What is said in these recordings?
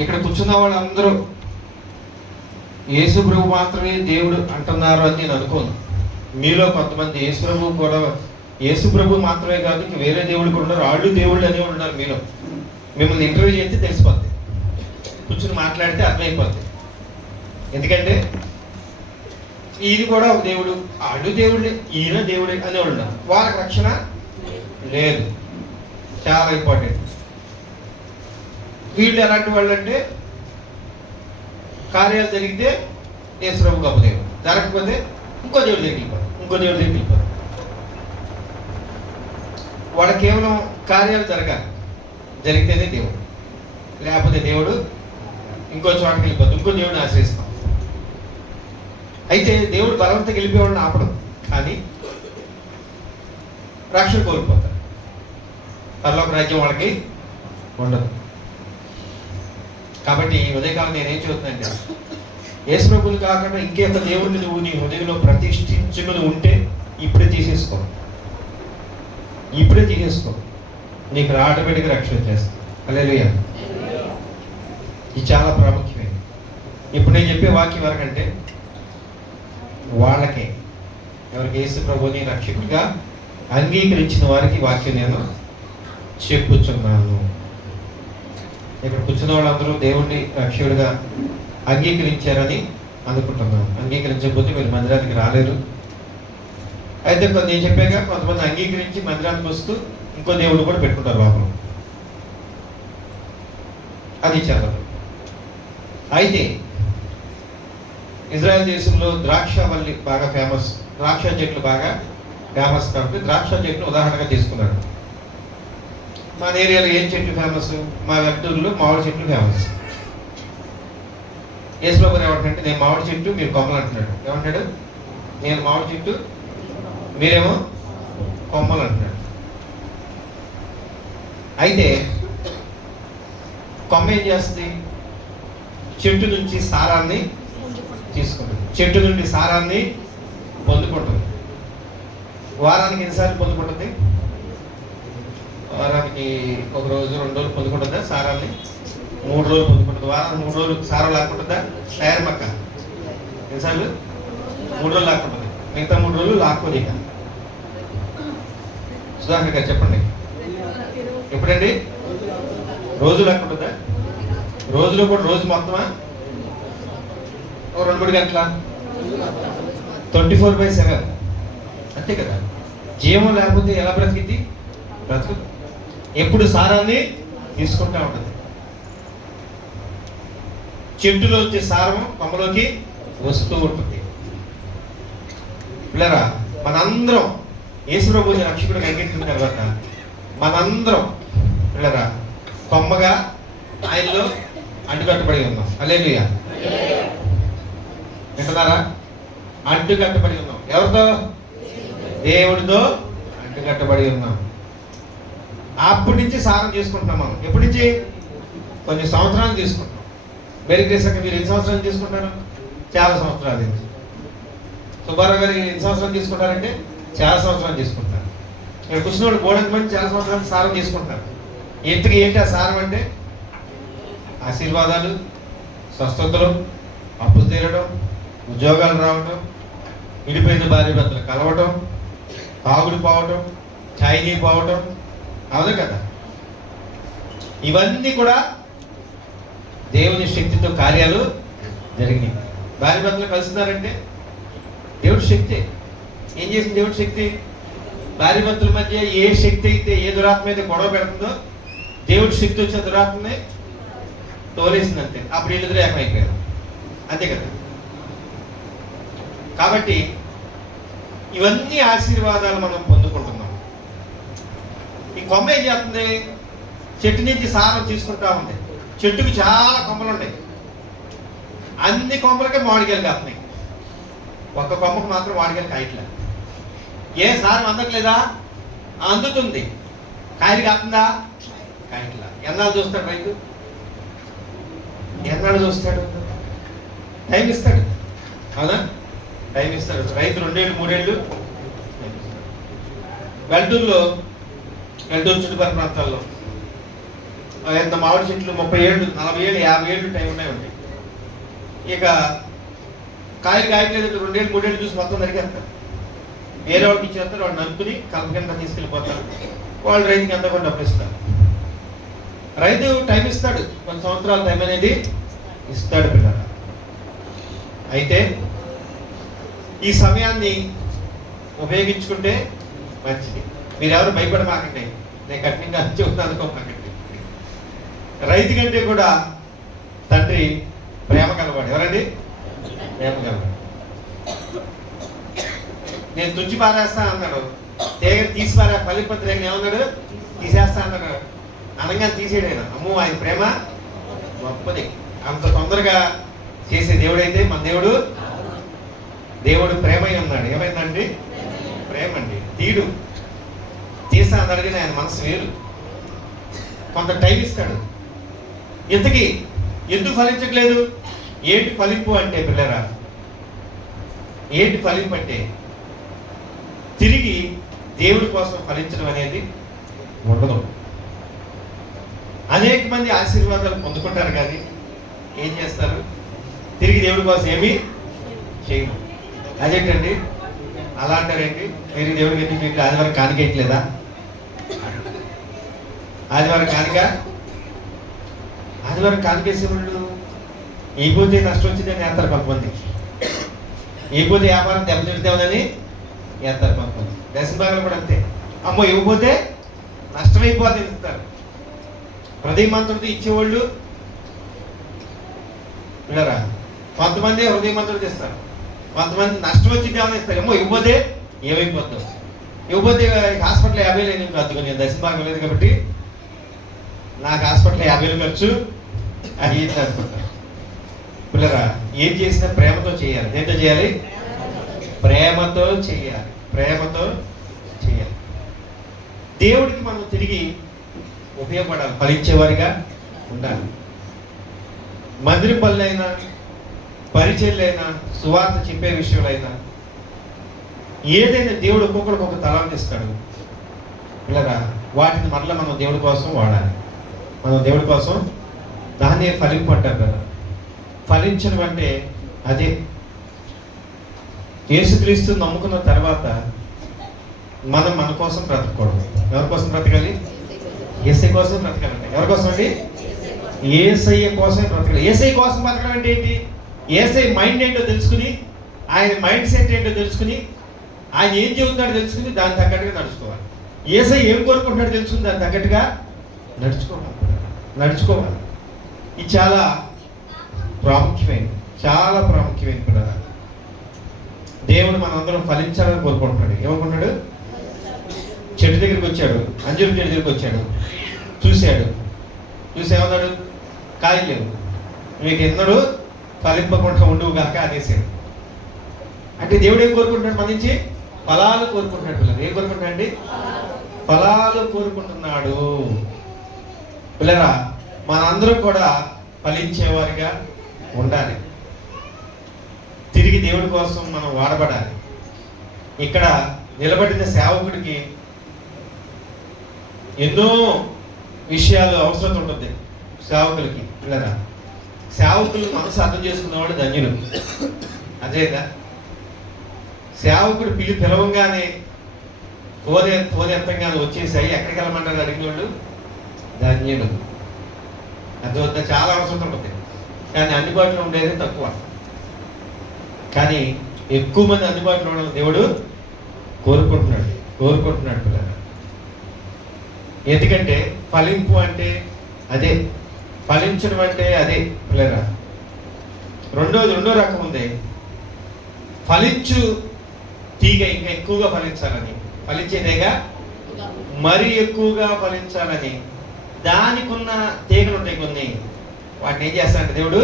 ఇక్కడ కూర్చున్న వాళ్ళందరూ యేసు ప్రభు మాత్రమే దేవుడు అంటున్నారు అని నేను అనుకోను. మీలో కొంతమంది యేసు ప్రభు కూడా, యేసు ప్రభు మాత్రమే కాదు ఇంక వేరే దేవుడు కూడా ఉన్నారు, వాళ్ళు దేవుళ్ళు అనే ఉన్నారు మీలో. మిమ్మల్ని ఇంటర్వ్యూ చేస్తే తెలిసిపోద్ది, కూర్చుని మాట్లాడితే అర్థమైపోద్ది. ఎందుకంటే ఈయన కూడా ఒక దేవుడు, వాళ్ళు దేవుళ్ళే, ఈయన దేవుడే అనే వాళ్ళు ఉన్నారు. వాళ్ళకి రక్షణ లేదు. చాలా ఇంపార్టెంట్. వీళ్ళు ఎలాంటి వాళ్ళు అంటే కార్యాలు జరిగితే యేసు ప్రభు గొప్ప దేవుడు, జరగకపోతే ఇంకో దేవుడు దగ్గరికి వెళ్ళిపోతారు, ఇంకో దేవుడి దగ్గరికి వెళ్ళిపోతారు. వాడు కేవలం కార్యాలు జరగాలి, జరిగితేనే దేవుడు, లేకపోతే దేవుడు ఇంకో చోటకి వెళ్ళిపోతాడు, ఇంకో దేవుడిని ఆశ్రయిస్తాం. అయితే దేవుడు బలవంతంగా వెళ్ళిపోయేవాడిని ఆపడం, కానీ రక్షణ కోల్పోతారు. పరలోక రాజ్యం వాళ్ళకి ఉండదు. కాబట్టి ఈ ఉదయకాలం నేనేం చెబుతున్నానంటే, యేసు ప్రభువుని కాకుండా ఇంకేత దేవుడిని నువ్వు నీ హృదయంలో ప్రతిష్ఠించుకుని ఉంటే ఇప్పుడే తీసేసుకో, ఇప్పుడే తీసేసుకో, నీకు ఆటోమేటిక్గా రక్షణ చేస్తాను. హల్లెలూయా. ఇది చాలా ప్రాముఖ్యమైనది. ఇప్పుడు నేను చెప్పే వాక్యం వరకంటే వాళ్ళకే, ఎవరికి యేసు ప్రభువుని రక్షకుడిగా అంగీకరించిన వారికి వాక్యం నేను చెప్పుచున్నాను. ఇక్కడ కూర్చున్న వాళ్ళందరూ దేవుణ్ణి రక్షకుడిగా అంగీకరించారని అనుకుంటున్నాను. అంగీకరించకపోతే మీరు మందిరానికి రాలేరు. అయితే నేను చెప్పాక కొంతమంది అంగీకరించి మందిరానికి వస్తూ ఇంకో దేవుడు కూడా పెట్టుకుంటారు లోపల, అది చదవదు. అయితే ఇజ్రాయెల్ దేశంలో ద్రాక్షవల్లి బాగా ఫేమస్, ద్రాక్ష చెట్లు బాగా ఫేమస్ కాబట్టి ద్రాక్ష చెట్లు ఉదాహరణగా తీసుకున్నాడు. మన ఏరియాలో ఏం చెట్లు ఫేమస్? మా వెంటూరులో మామిడి చెట్లు ఫేమస్. యేసుబాబు ఏమంటాడంటే, నేను మామిడి చెట్టు మీరు కొమ్మలు అంటున్నాడు. ఏమంటాడు? నేను మామిడి చెట్టు మీరేమో కొమ్మలు అంటున్నాడు. అయితే కొమ్మ ఏం చేస్తుంది? చెట్టు నుంచి సారాన్ని తీసుకుంటుంది, చెట్టు నుండి సారాన్ని పొందుకుంటుంది. వారానికి ఎన్నిసార్లు పొందుకుంటుంది? వారానికి ఒక రోజు 2 రోజులు పొందుకుంటుందా సారాన్ని? 3 రోజులు పొందుకుంటుంది. వారానికి 3 రోజులు సారం లాక్కుంటుందా? తయారు మక్క ఎన్నిసార్లు? 3 రోజులు లాక్కుంటుంది, మిగతా 3 రోజులు లాక్కోదు. ఇక సుధాకర్ గారు చెప్పండి, ఎప్పుడండి రోజు లాక్కుంటుందా? రోజులో కూడా రోజు మొత్తమా? 2-3 గంటల 24/7 అంతే కదా. జీవం లేకపోతే ఎలా బ్రతికింది? బ్రతుకు ఎప్పుడు సారాన్ని తీసుకుంటా ఉంటుంది. చెట్టులో వచ్చే సారం కొమ్మలోకి వస్తూ ఉంటుంది. పిల్లరా, మనందరం యేసు ప్రభువుని రక్షకుడిగా అంగీకరించిన తర్వాత మనందరం పిల్లరా కొమ్మగా ఆయనలో అంటుకట్టబడి ఉన్నాం. హల్లెలూయా. వింటున్నారా? అంటుకట్టబడి ఉన్నాం. ఎవరితో? దేవుడితో అంటుకట్టబడి ఉన్నాం. అప్పటి నుంచి సారం చేసుకుంటున్నాం మనం. ఎప్పటి నుంచి? కొన్ని సంవత్సరాలు తీసుకుంటాం. బెరికేసాక మీరు ఎన్ని సంవత్సరాలు తీసుకుంటారు? చాలా సంవత్సరాల నుంచి. సుబ్బారావు గారు ఎన్ని సంవత్సరాలు తీసుకుంటారంటే చాలా సంవత్సరాలు తీసుకుంటారు. ఇక్కడ కూర్చున్నోడు గోడెంత మంది చాలా సంవత్సరాలు సారం తీసుకుంటారు. ఇంతకు ఏంటి ఆ సారం అంటే? ఆశీర్వాదాలు, స్వస్థతలు, అప్పులు తీరడం, ఉద్యోగాలు రావటం, విడిపోయిన భార్య భర్తలు కలవటం, తాగుడు పోవటం, చాయినీ పోవటం, అవును కదా. ఇవన్నీ కూడా దేవుని శక్తితో కార్యాలు జరిగినాయి. భార్య భర్తలు కలుస్తున్నారంటే దేవుడి శక్తి. ఏం చేసింది దేవుడి శక్తి? భార్య భర్తల మధ్య ఏ శక్తి అయితే, ఏ దురాత్మ అయితే గొడవ పెడుతుందో దేవుడి శక్తి వచ్చిన దురాత్మనే తోలేసింది అంతే. అప్పుడు వీళ్ళిద్దరూ ఏకమైపోయారు, అంతే కదా. కాబట్టి ఇవన్నీ ఆశీర్వాదాలు మనం పొందుకుంటున్నాం. ఈ కొమ్మ ఏం చేస్తుంది? చెట్టు నుంచి సారం తీసుకుంటా ఉంది. చెట్టుకు చాలా కొమ్మలు ఉన్నాయి, అన్ని కొమ్మలకే మామిడికాయలు కాస్తున్నాయి, ఒక్క కొమ్మకు మాత్రం మామిడికాయలు కాయట్లే. ఏ సారం అందట్లేదా? అందుతుంది. కాయలు కాస్తుందా? కాయట్లా. ఎన్నాళ్ళు చూస్తాడు రైతు? ఎన్నాళ్ళు చూస్తాడు? టైం ఇస్తాడు, అవునా? టైం ఇస్తాడు. రైతు 2 ఏళ్ళు 3 ఏళ్ళు. వెల్టూరు చుట్టుపక్కల ప్రాంతాల్లో ఎంత మామిడి చెట్లు 30 ఏళ్ళు 40 ఏళ్ళు 50 ఏళ్ళు టైం ఉన్నాయి ఉంటాయి. ఇక కాయలు కాయలేదు 2 ఏళ్ళు 3 ఏళ్ళు చూసి మొత్తం నరికేస్తారు. వేరే వాళ్ళకి ఇచ్చేస్తారు, వాళ్ళు నరుకుని కలప కింద తీసుకెళ్ళిపోతారు. వాళ్ళు రైతుకి ఎంత కూడా డబ్బులు ఇస్తారు. రైతు టైం ఇస్తాడు, కొన్ని సంవత్సరాల టైం అనేది ఇస్తాడు పిల్లల. అయితే ఈ సమయాన్ని ఉపయోగించుకుంటే మంచిది. మీరెవరు భయపడమాకండి, నేను కఠినంగా చెబుతాను అనుకోమాకండి. రైతు కంటే కూడా తండ్రి ప్రేమ కలవాడు. ఎవరండి? ప్రేమ కలవాడు. నేను తుంచి పారేస్తా అన్నాడు, తీగ తీసి పారే ఫలిపత్రి ఏమన్నాడు? తీసేస్తా అన్నాడు. అనగానే తీసేయడు. అమ్మో, ఆయన ప్రేమ గొప్పది. అంత తొందరగా చేసే దేవుడైతే మన దేవుడు ప్రేమై ఉన్నాడు. ఏమైందండి? ప్రేమ అండి. తీడు తీసా అన్నాడు కానీ ఆయన మనసు వేరు. కొంత టైం ఇస్తాడు. ఇంతకీ ఎందుకు ఫలించట్లేదు? ఏంటి ఫలింపు అంటే పిల్లరా? ఏంటి ఫలింపు అంటే తిరిగి దేవుడి కోసం ఫలించడం అనేది ఉండదు. అనేక మంది ఆశీర్వాదాలు పొందుకుంటారు కానీ ఏం చేస్తారు? తిరిగి దేవుడి కోసం ఏమీ చేయరు. అదేంటండి అలా అంటారేంటి? మీరు దేవుడికి ఎందుకు మీకు ఆదివారం కానికేయట్లేదా? ఆదివారం కానికేసేవాళ్ళు ఈపోతే నష్టం వచ్చిందని వేస్తారు కొంతమంది. ఈపోతే వ్యాపారం దెబ్బతింటామని వేస్తారు కొంతమంది. దశభాగాలు కూడా అంతే. అమ్మో ఇవ్వకపోతే నష్టమైపోతే ఇస్తారు. హృదయమంతుడితో ఇచ్చేవాళ్ళు వినరా? కొంతమంది హృదయమంతుడితో ఇస్తారు, కొంతమంది నష్టం వచ్చిందేమని ఇస్తారు. ఏమో ఇవ్వకపోతే ఏమైపోతావు, ఇవ్వకపోతే హాస్పిటల్ 50,000 నేను ఖర్చు, నేను దశభాగం లేదు కాబట్టి నాకు హాస్పిటల్ 50,000 ఖర్చు అది అనుకుంటాను. పిల్లరా, ఏం చేసినా ప్రేమతో చేయాలి. దేంతో చేయాలి? ప్రేమతో చేయాలి. ప్రేమతో చేయాలి. దేవుడికి మనం తిరిగి ఉపయోగపడాలి, ఫలించేవారిగా ఉండాలి. మందిరం పనులైనా, పరిచర్లైనా, సువార్త చెప్పే విషయంలో ఏదైనా దేవుడు ఒక్కొక్కరికి ఒక తలాంతి ఇస్తాడు. పిల్లరా, వాటిని మరలా మనం దేవుడి కోసం వాడాలి. మనం దేవుడి కోసం దాన్నే ఫలింపు అంటారు కదా. ఫలించడం అంటే అదే. యేసుక్రీస్తు నమ్ముకున్న తర్వాత మనం మన కోసం బ్రతకూడదు. ఎవరి కోసం బ్రతకాలి? యేసయ్య కోసం బ్రతకాలండి. ఎవరి కోసం అండి? యేసయ్య కోసం బ్రతకాలి. యేసయ్య కోసం బ్రతకడం అంటే ఏంటి? యేసయ్య మైండ్ ఏంటో తెలుసుకుని, ఆయన మైండ్ సెట్ ఏంటో తెలుసుకుని, ఆయన ఏం చెబుతున్నాడో తెలుసుకుని దానికి తగ్గట్టుగా నడుచుకోవాలి. యేసయ్య ఏం కోరుకుంటున్నాడో తెలుసుకుని దానికి తగ్గట్టుగా నడుచుకోవాలి. ఇది చాలా ప్రాముఖ్యమైనది, చాలా ప్రాముఖ్యమైనది కూడా. దేవుడు మనందరం ఫలించాలని కోరుకుంటున్నాడు. ఏమనుకుంటున్నాడు? చెట్టు దగ్గరికి వచ్చాడు, అంజూరు చెట్టు దగ్గరికి వచ్చాడు, చూశాడు, చూసి ఏమన్నాడు? కాయలు లేవు, మీకు ఎన్నడూ ఫలింపకుండా ఉండవు కాక అనేసాడు. అంటే దేవుడు ఏం కోరుకుంటున్నాడు? మన నుంచి ఫలాలు కోరుకుంటున్నాడు. పిల్లలు ఏం కోరుకుంటున్నాడు అండి? ఫలాలు కోరుకుంటున్నాడు. పిల్లరా, మనందరం కూడా ఫలించేవారిగా ఉండాలి. తిరిగి దేవుడి కోసం మనం వాడబడాలి. ఇక్కడ నిలబడిన సేవకుడికి ఎన్నో విషయాలు అవసరం ఉంటుంది. సేవకులకి పిల్లరా, సేవకులు మనసు అర్థం చేసుకున్నవాడు ధన్యుడు. అదేగా సేవకుడు పిలవంగానే ఫోన్ ఎంతంగానే వచ్చేసాయి ఎక్కడికి వెళ్ళమంటారు అడిగిన వాళ్ళు ధన్యుడు. అది చాలా అవసరం ఉంటుంది, కానీ అందుబాటులో ఉండేది తక్కువ. కానీ ఎక్కువ మంది అందుబాటులో ఉండడం దేవుడు కోరుకుంటున్నాడు పిల్లలు. ఎందుకంటే ఫలింపు అంటే అదే, ఫలించడం అంటే అదే పిల్లరా. రెండో రకం ఉంది, ఫలించు తీగ ఇంకా ఎక్కువగా ఫలించాలని, ఫలించేదేగా మరీ ఎక్కువగా ఫలించాలని దానికి ఉన్న తీగలు ఉంటాయి కొన్ని, వాటిని ఏం చేస్తాడంటే దేవుడు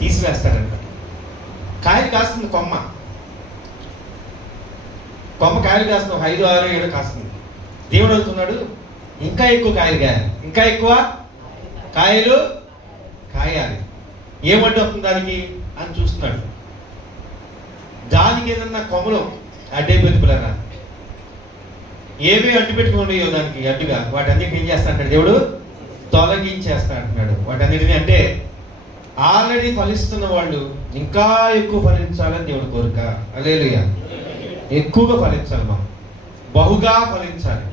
తీసివేస్తాడంట. కాయలు కాస్తుంది కొమ్మ కాయలు కాస్తుంది, 5, 6, 7 కాస్తుంది. దేవుడు అవుతున్నాడు ఇంకా ఎక్కువ కాయలు కాయాలి, ఇంకా ఎక్కువ కాయలు కాయాలి. ఏమంటే వస్తుంది దానికి అని చూస్తున్నాడు. దానికి ఏదన్నా కొమ్మలు అడ్డైపోయింది పిల్లరా, ఏవి అడ్డు పెట్టుకున్నాయో దానికి అడ్డుగా వాటన్నిటిని ఏం చేస్తా అంటాడు దేవుడు? తొలగించేస్తా అంటున్నాడు వాటన్నిటిని. అంటే ఆల్రెడీ ఫలిస్తున్న వాళ్ళు ఇంకా ఎక్కువ ఫలించాలని దేవుడి కోరిక. హల్లెలూయా. ఎక్కువగా ఫలించాలి, మనం బహుగా ఫలించాలి.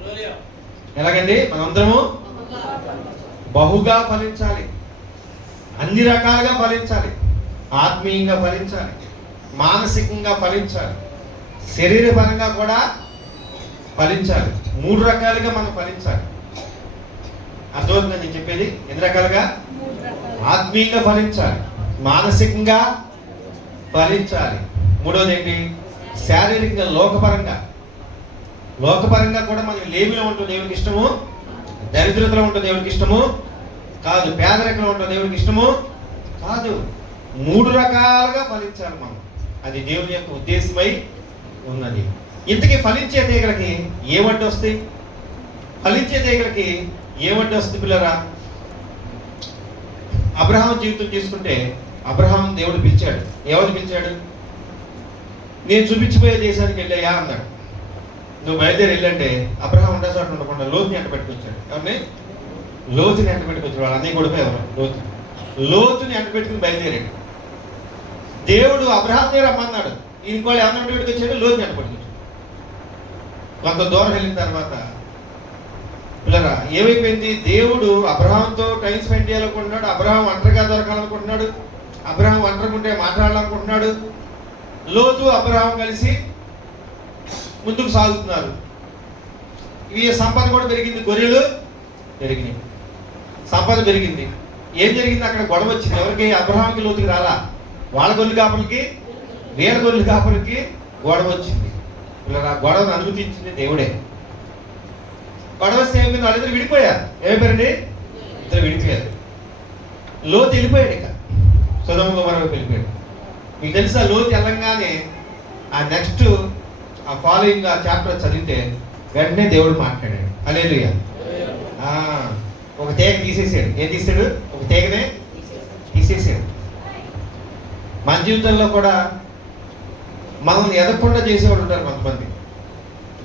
ఎలాగండి? మనందరము బహుగా ఫలించాలి, అన్ని రకాలుగా ఫలించాలి. ఆత్మీయంగా ఫలించాలి, మానసికంగా ఫలించాలి, శరీరపరంగా కూడా ఫలించాలి. 3 రకాలుగా మనం ఫలించాలి. అర్థమవుతుందని నేను చెప్పేది? ఎన్ని రకాలుగా? ఆత్మీయంగా ఫలించాలి, మానసికంగా ఫలించాలి. మూడోది ఏంటి? శారీరకంగా, లోకపరంగా కూడా మనం లేమిలో ఉంటుంది దేవుడికి ఇష్టము, దరిద్రతలో ఉంటుంది దేవుడికి ఇష్టము కాదు, పేదరికంలో ఉంటుంది దేవుడికి ఇష్టము కాదు. 3 రకాలుగా ఫలించాలి మనం. అది దేవుని యొక్క ఉద్దేశమై ఉన్నది. ఇంతకీ ఫలించే తీగలకి ఏమడ్డు వస్తాయి? ఫలించే తీగలకి ఏమడ్డు వస్తుంది పిల్లరా? అబ్రహాం జీవితం తీసుకుంటే, అబ్రహాం దేవుడు పిలిచాడు. ఎవరు పిలిచాడు? నేను చూపించిపోయే దేశానికి వెళ్ళాయా అన్నాడు. నువ్వు బయలుదేరి వెళ్ళంటే అబ్రహాం ఉండే చోట ఉండకుండా లోతుని ఎంట పెట్టుకొచ్చాడు. ఎవరిని? లోతుని ఎంట పెట్టుకొచ్చాడు. వాళ్ళు అన్నీ కూడా ఎవరు? లోతుని ఎంట పెట్టుకుని బయలుదేరాడు. దేవుడు అబ్రహాం దగ్గర రమ్మన్నాడు. ఇంకోళ్ళు ఎవరిని పెట్టుకొచ్చాడు? లోతుని ఎంట పెట్టుకొచ్చాడు. కొంత దూరం వెళ్ళిన తర్వాత పిల్లరా ఏమైపోయింది? దేవుడు అబ్రహాంతో టైం స్పెండ్ చేయాలనుకుంటున్నాడు. అబ్రహాం ఒంటరిగా దొరకాలనుకుంటున్నాడు. అబ్రహాం ఒంటరిగా మాట్లాడాలనుకుంటున్నాడు. లోతు అబ్రహాం కలిసి ముందుకు సాగుతున్నారు. ఇవి సంపద కూడా పెరిగింది, గొర్రెలు పెరిగినాయి, సంపద పెరిగింది. ఏం జరిగింది? అక్కడ గొడవ వచ్చింది. ఎవరికి? అబ్రహాంకి లోతుకి రాలా. వాళ్ళ గొర్రెలు కాపరికి, వీళ్ళ గొర్రెలు కాపరికి గొడవ వచ్చింది. ఇలా గొడవను అనుమతించింది దేవుడే. గొడవ వస్తే ఏమైంది? వాళ్ళిద్దరు విడిపోయారు. ఏమైపోయారండి? ఇద్దరు విడిపోయారు. లోతు వెళ్ళిపోయాడు. ఇక సొదొమ గొమొర్రా వెళ్ళిపోయాడు. మీకు తెలుసా? లోతు వెళ్ళంగానే ఆ నెక్స్ట్ ఆ ఫాలోయింగ్ ఆ చాప్టర్ చదివితే వెంటనే దేవుడు మాట్లాడాడు. హల్లెలూయా. ఒక తీగ తీసేసాడు. ఏం తీసాడు? ఒక తీగనే తీసేసాడు. మన జీవితంలో కూడా మనల్ని ఎదగకుండా చేసేవాళ్ళు ఉంటారు కొంతమంది.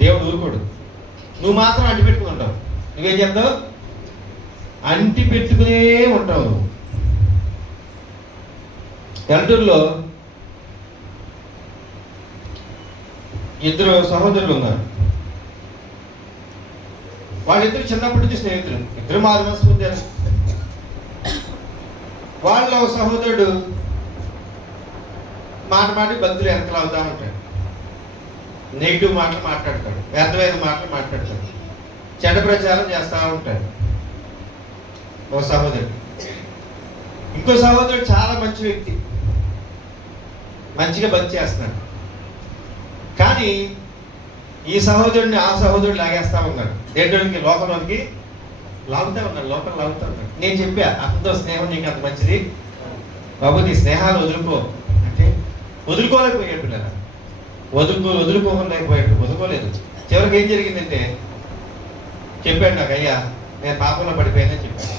దేవుడు ఊరుకోడు. నువ్వు మాత్రం అంటి పెట్టుకుని ఉంటావు. నువ్వేం చేస్తావు? అంటి పెట్టుకునే ఉంటావు. నువ్వు ఎల్టూరులో 2 సహోదరులు ఉన్నారు. వాళ్ళిద్దరు చిన్నప్పటి నుంచి స్నేహితులు. ఇద్దరు మారు మనసు పొందారు. వాళ్ళ సహోదరుడు మాట భక్తులు వెనకలు అవుతా ఉంటాడు. నెగిటివ్ మాటలు మాట్లాడతాడు, వ్యర్థమైన మాటలు మాట్లాడతాడు, చెడ్డ ప్రచారం చేస్తూ ఉంటాడు ఒక సహోదరుడు. ఇంకో సహోదరుడు చాలా మంచి వ్యక్తి, మంచిగా భక్తి చేస్తున్నాడు. కానీ ఈ సహోదరుడిని ఆ సహోదరుడు లాగేస్తా ఉన్నాడు. దేంట్లోనికి? లోకంలోనికి లాగుతూ ఉన్నాడు. లోపల లాగుతూ ఉన్నాడు. నేను చెప్పా, అతనితో స్నేహం నీకు అంత మంచిది బాబు, నీ స్నేహాలు వదులుకో అంటే వదులుకోలేకపోయాడు. పిల్లల వదులుకోలేదు. చివరికి ఏం జరిగిందంటే చెప్పాడు నాకు, అయ్యా నేను పాపంలో పడిపోయానని చెప్పాడు.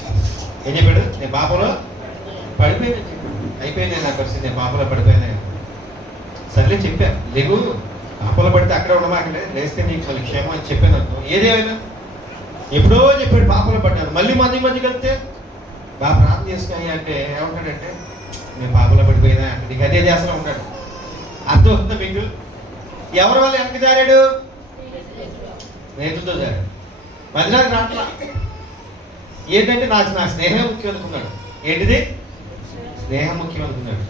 ఏం చెప్పాడు? నేను పాపంలో పడిపోయానని చెప్పాడు. అయిపోయింది నా పరిస్థితి, నేను పాపంలో పడిపోయాను. సర్లే చెప్పా, లేవు పాపంలో పడితే అక్కడ ఉండమాకలే, లేస్తే నీకు మళ్ళీ క్షేమం అని చెప్పాను అనుకో. ఏదేమైనా ఎప్పుడో చెప్పాడు పాపంలో పడ్డాను. మళ్ళీ మధ్య కలిస్తే బాగా ప్రార్థన చేసుకుని అంటే ఏమంటాడంటే నేను పాపంలో పడిపోయినా నీకు అదే చేస్తూ ఉంటాడు. అర్థమవుతుందా మీకు? ఎవరి వల్ల వెనక్కి జారాడు? స్నేహితులతో జారాడు. మధ్యలో రాట్లా. ఏంటంటే నాకు నా స్నేహం ముఖ్యం అనుకున్నాడు. ఏంటిది? స్నేహం ముఖ్యం అనుకున్నాడు.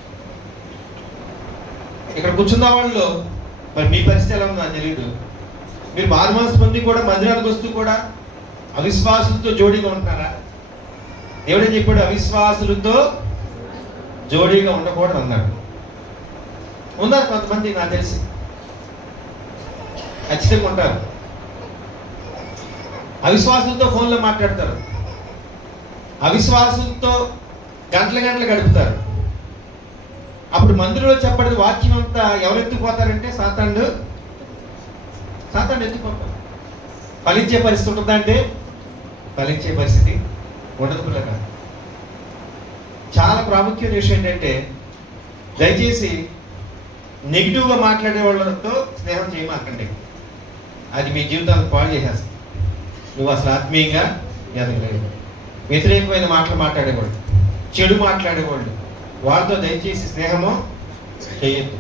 ఇక్కడ కూర్చున్న వాళ్ళు మరి మీ పరిస్థితి ఎలా ఉందో నాకు తెలియదు. మీరు మారు మనసు పొంది కూడా మందిరానికి వస్తూ కూడా అవిశ్వాసులతో జోడీగా ఉంటున్నారా? దేవుడు ఏం చెప్పాడు? అవిశ్వాసులతో జోడీగా ఉండకూడదు అన్నాడు. ఉన్నారు కొంతమంది, నాకు తెలిసి ఖచ్చితంగా ఉంటారు. అవిశ్వాసులతో ఫోన్లో మాట్లాడతారు, అవిశ్వాసులతో గంటలు గడుపుతారు. అప్పుడు మందిరంలో చెప్పబడిన వాక్యం అంతా ఎవరు ఎత్తుకుపోతారంటే సాతాను ఎత్తుకుపోతారు. ఫలించే పరిస్థితి ఉంటుందా అంటే ఫలించే పరిస్థితి ఉండదు పిల్లగా. చాలా ప్రాముఖ్యమైన విషయం ఏంటంటే దయచేసి నెగిటివ్గా మాట్లాడే వాళ్ళతో స్నేహం చేయమాకండి. అది మీ జీవితాన్ని పాడు చేసేస్తుంది. నువ్వు అసలు ఆత్మీయంగా ఎదగలేవు. వ్యతిరేకమైన మాటలు మాట్లాడేవాళ్ళు, చెడు మాట్లాడేవాళ్ళు, వాళ్ళతో దయచేసి స్నేహము చేయొద్దు.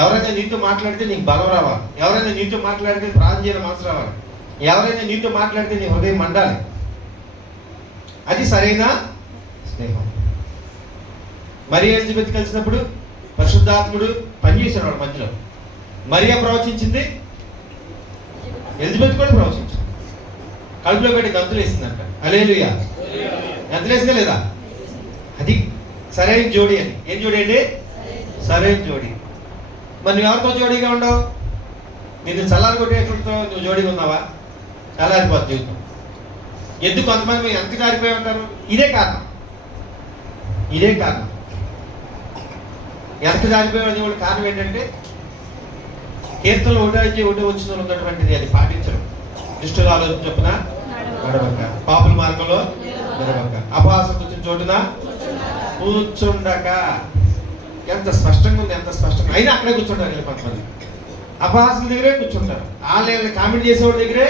ఎవరైనా నీతో మాట్లాడితే నీకు బలం రావాలి, ఎవరైనా నీతో మాట్లాడితే ప్రార్థన చేయడం మనసు రావాలి, ఎవరైనా నీతో మాట్లాడితే నీ హృదయం మండాలి. అది సరైన స్నేహం. మరియా ఎలిజబెత్ కలిసినప్పుడు పరిశుద్ధాత్ముడు పనిచేశాడు వాడి మధ్యలో. మరియా ప్రవచించింది, ఎలిజబెత్ కూడా ప్రవచించింది. కడుపులో పెట్టి గంతులు వేసిందంట. హల్లెలూయా. గంతులు వేసిందా లేదా? అది సరైన జోడి. అని ఏం జోడి అండి? సరైన జోడి. మరి నువ్వు ఎవరితో జోడీగా ఉండవు? నేను చల్లారి కొట్టేటతో నువ్వు జోడీగా ఉన్నావా? చల్లారిపోద్ది జీవితం. ఎందుకు కొంతమంది ఎంత జారిపోయి ఉంటారు? ఇదే కారణం. ఎంత జారిపోయే కారణం ఏంటంటే కీర్తనలు ఒకటి వచ్చిన ఉన్నటువంటిది అది పాటించడం. దుష్టుల ఆలోచన చొప్పున నడవక, పాపుల మార్గంలో నడవక, అపహాసం వచ్చిన చోటున కూర్చుండక. ఎంత స్పష్టంగా ఉంది, ఎంత స్పష్టంగా. అయినా అక్కడే కూర్చుంటారు వీళ్ళు. కొంతమంది అపహాసం దగ్గరే కూర్చుంటారు. వాళ్ళు కామెంట్ చేసేవాడి దగ్గరే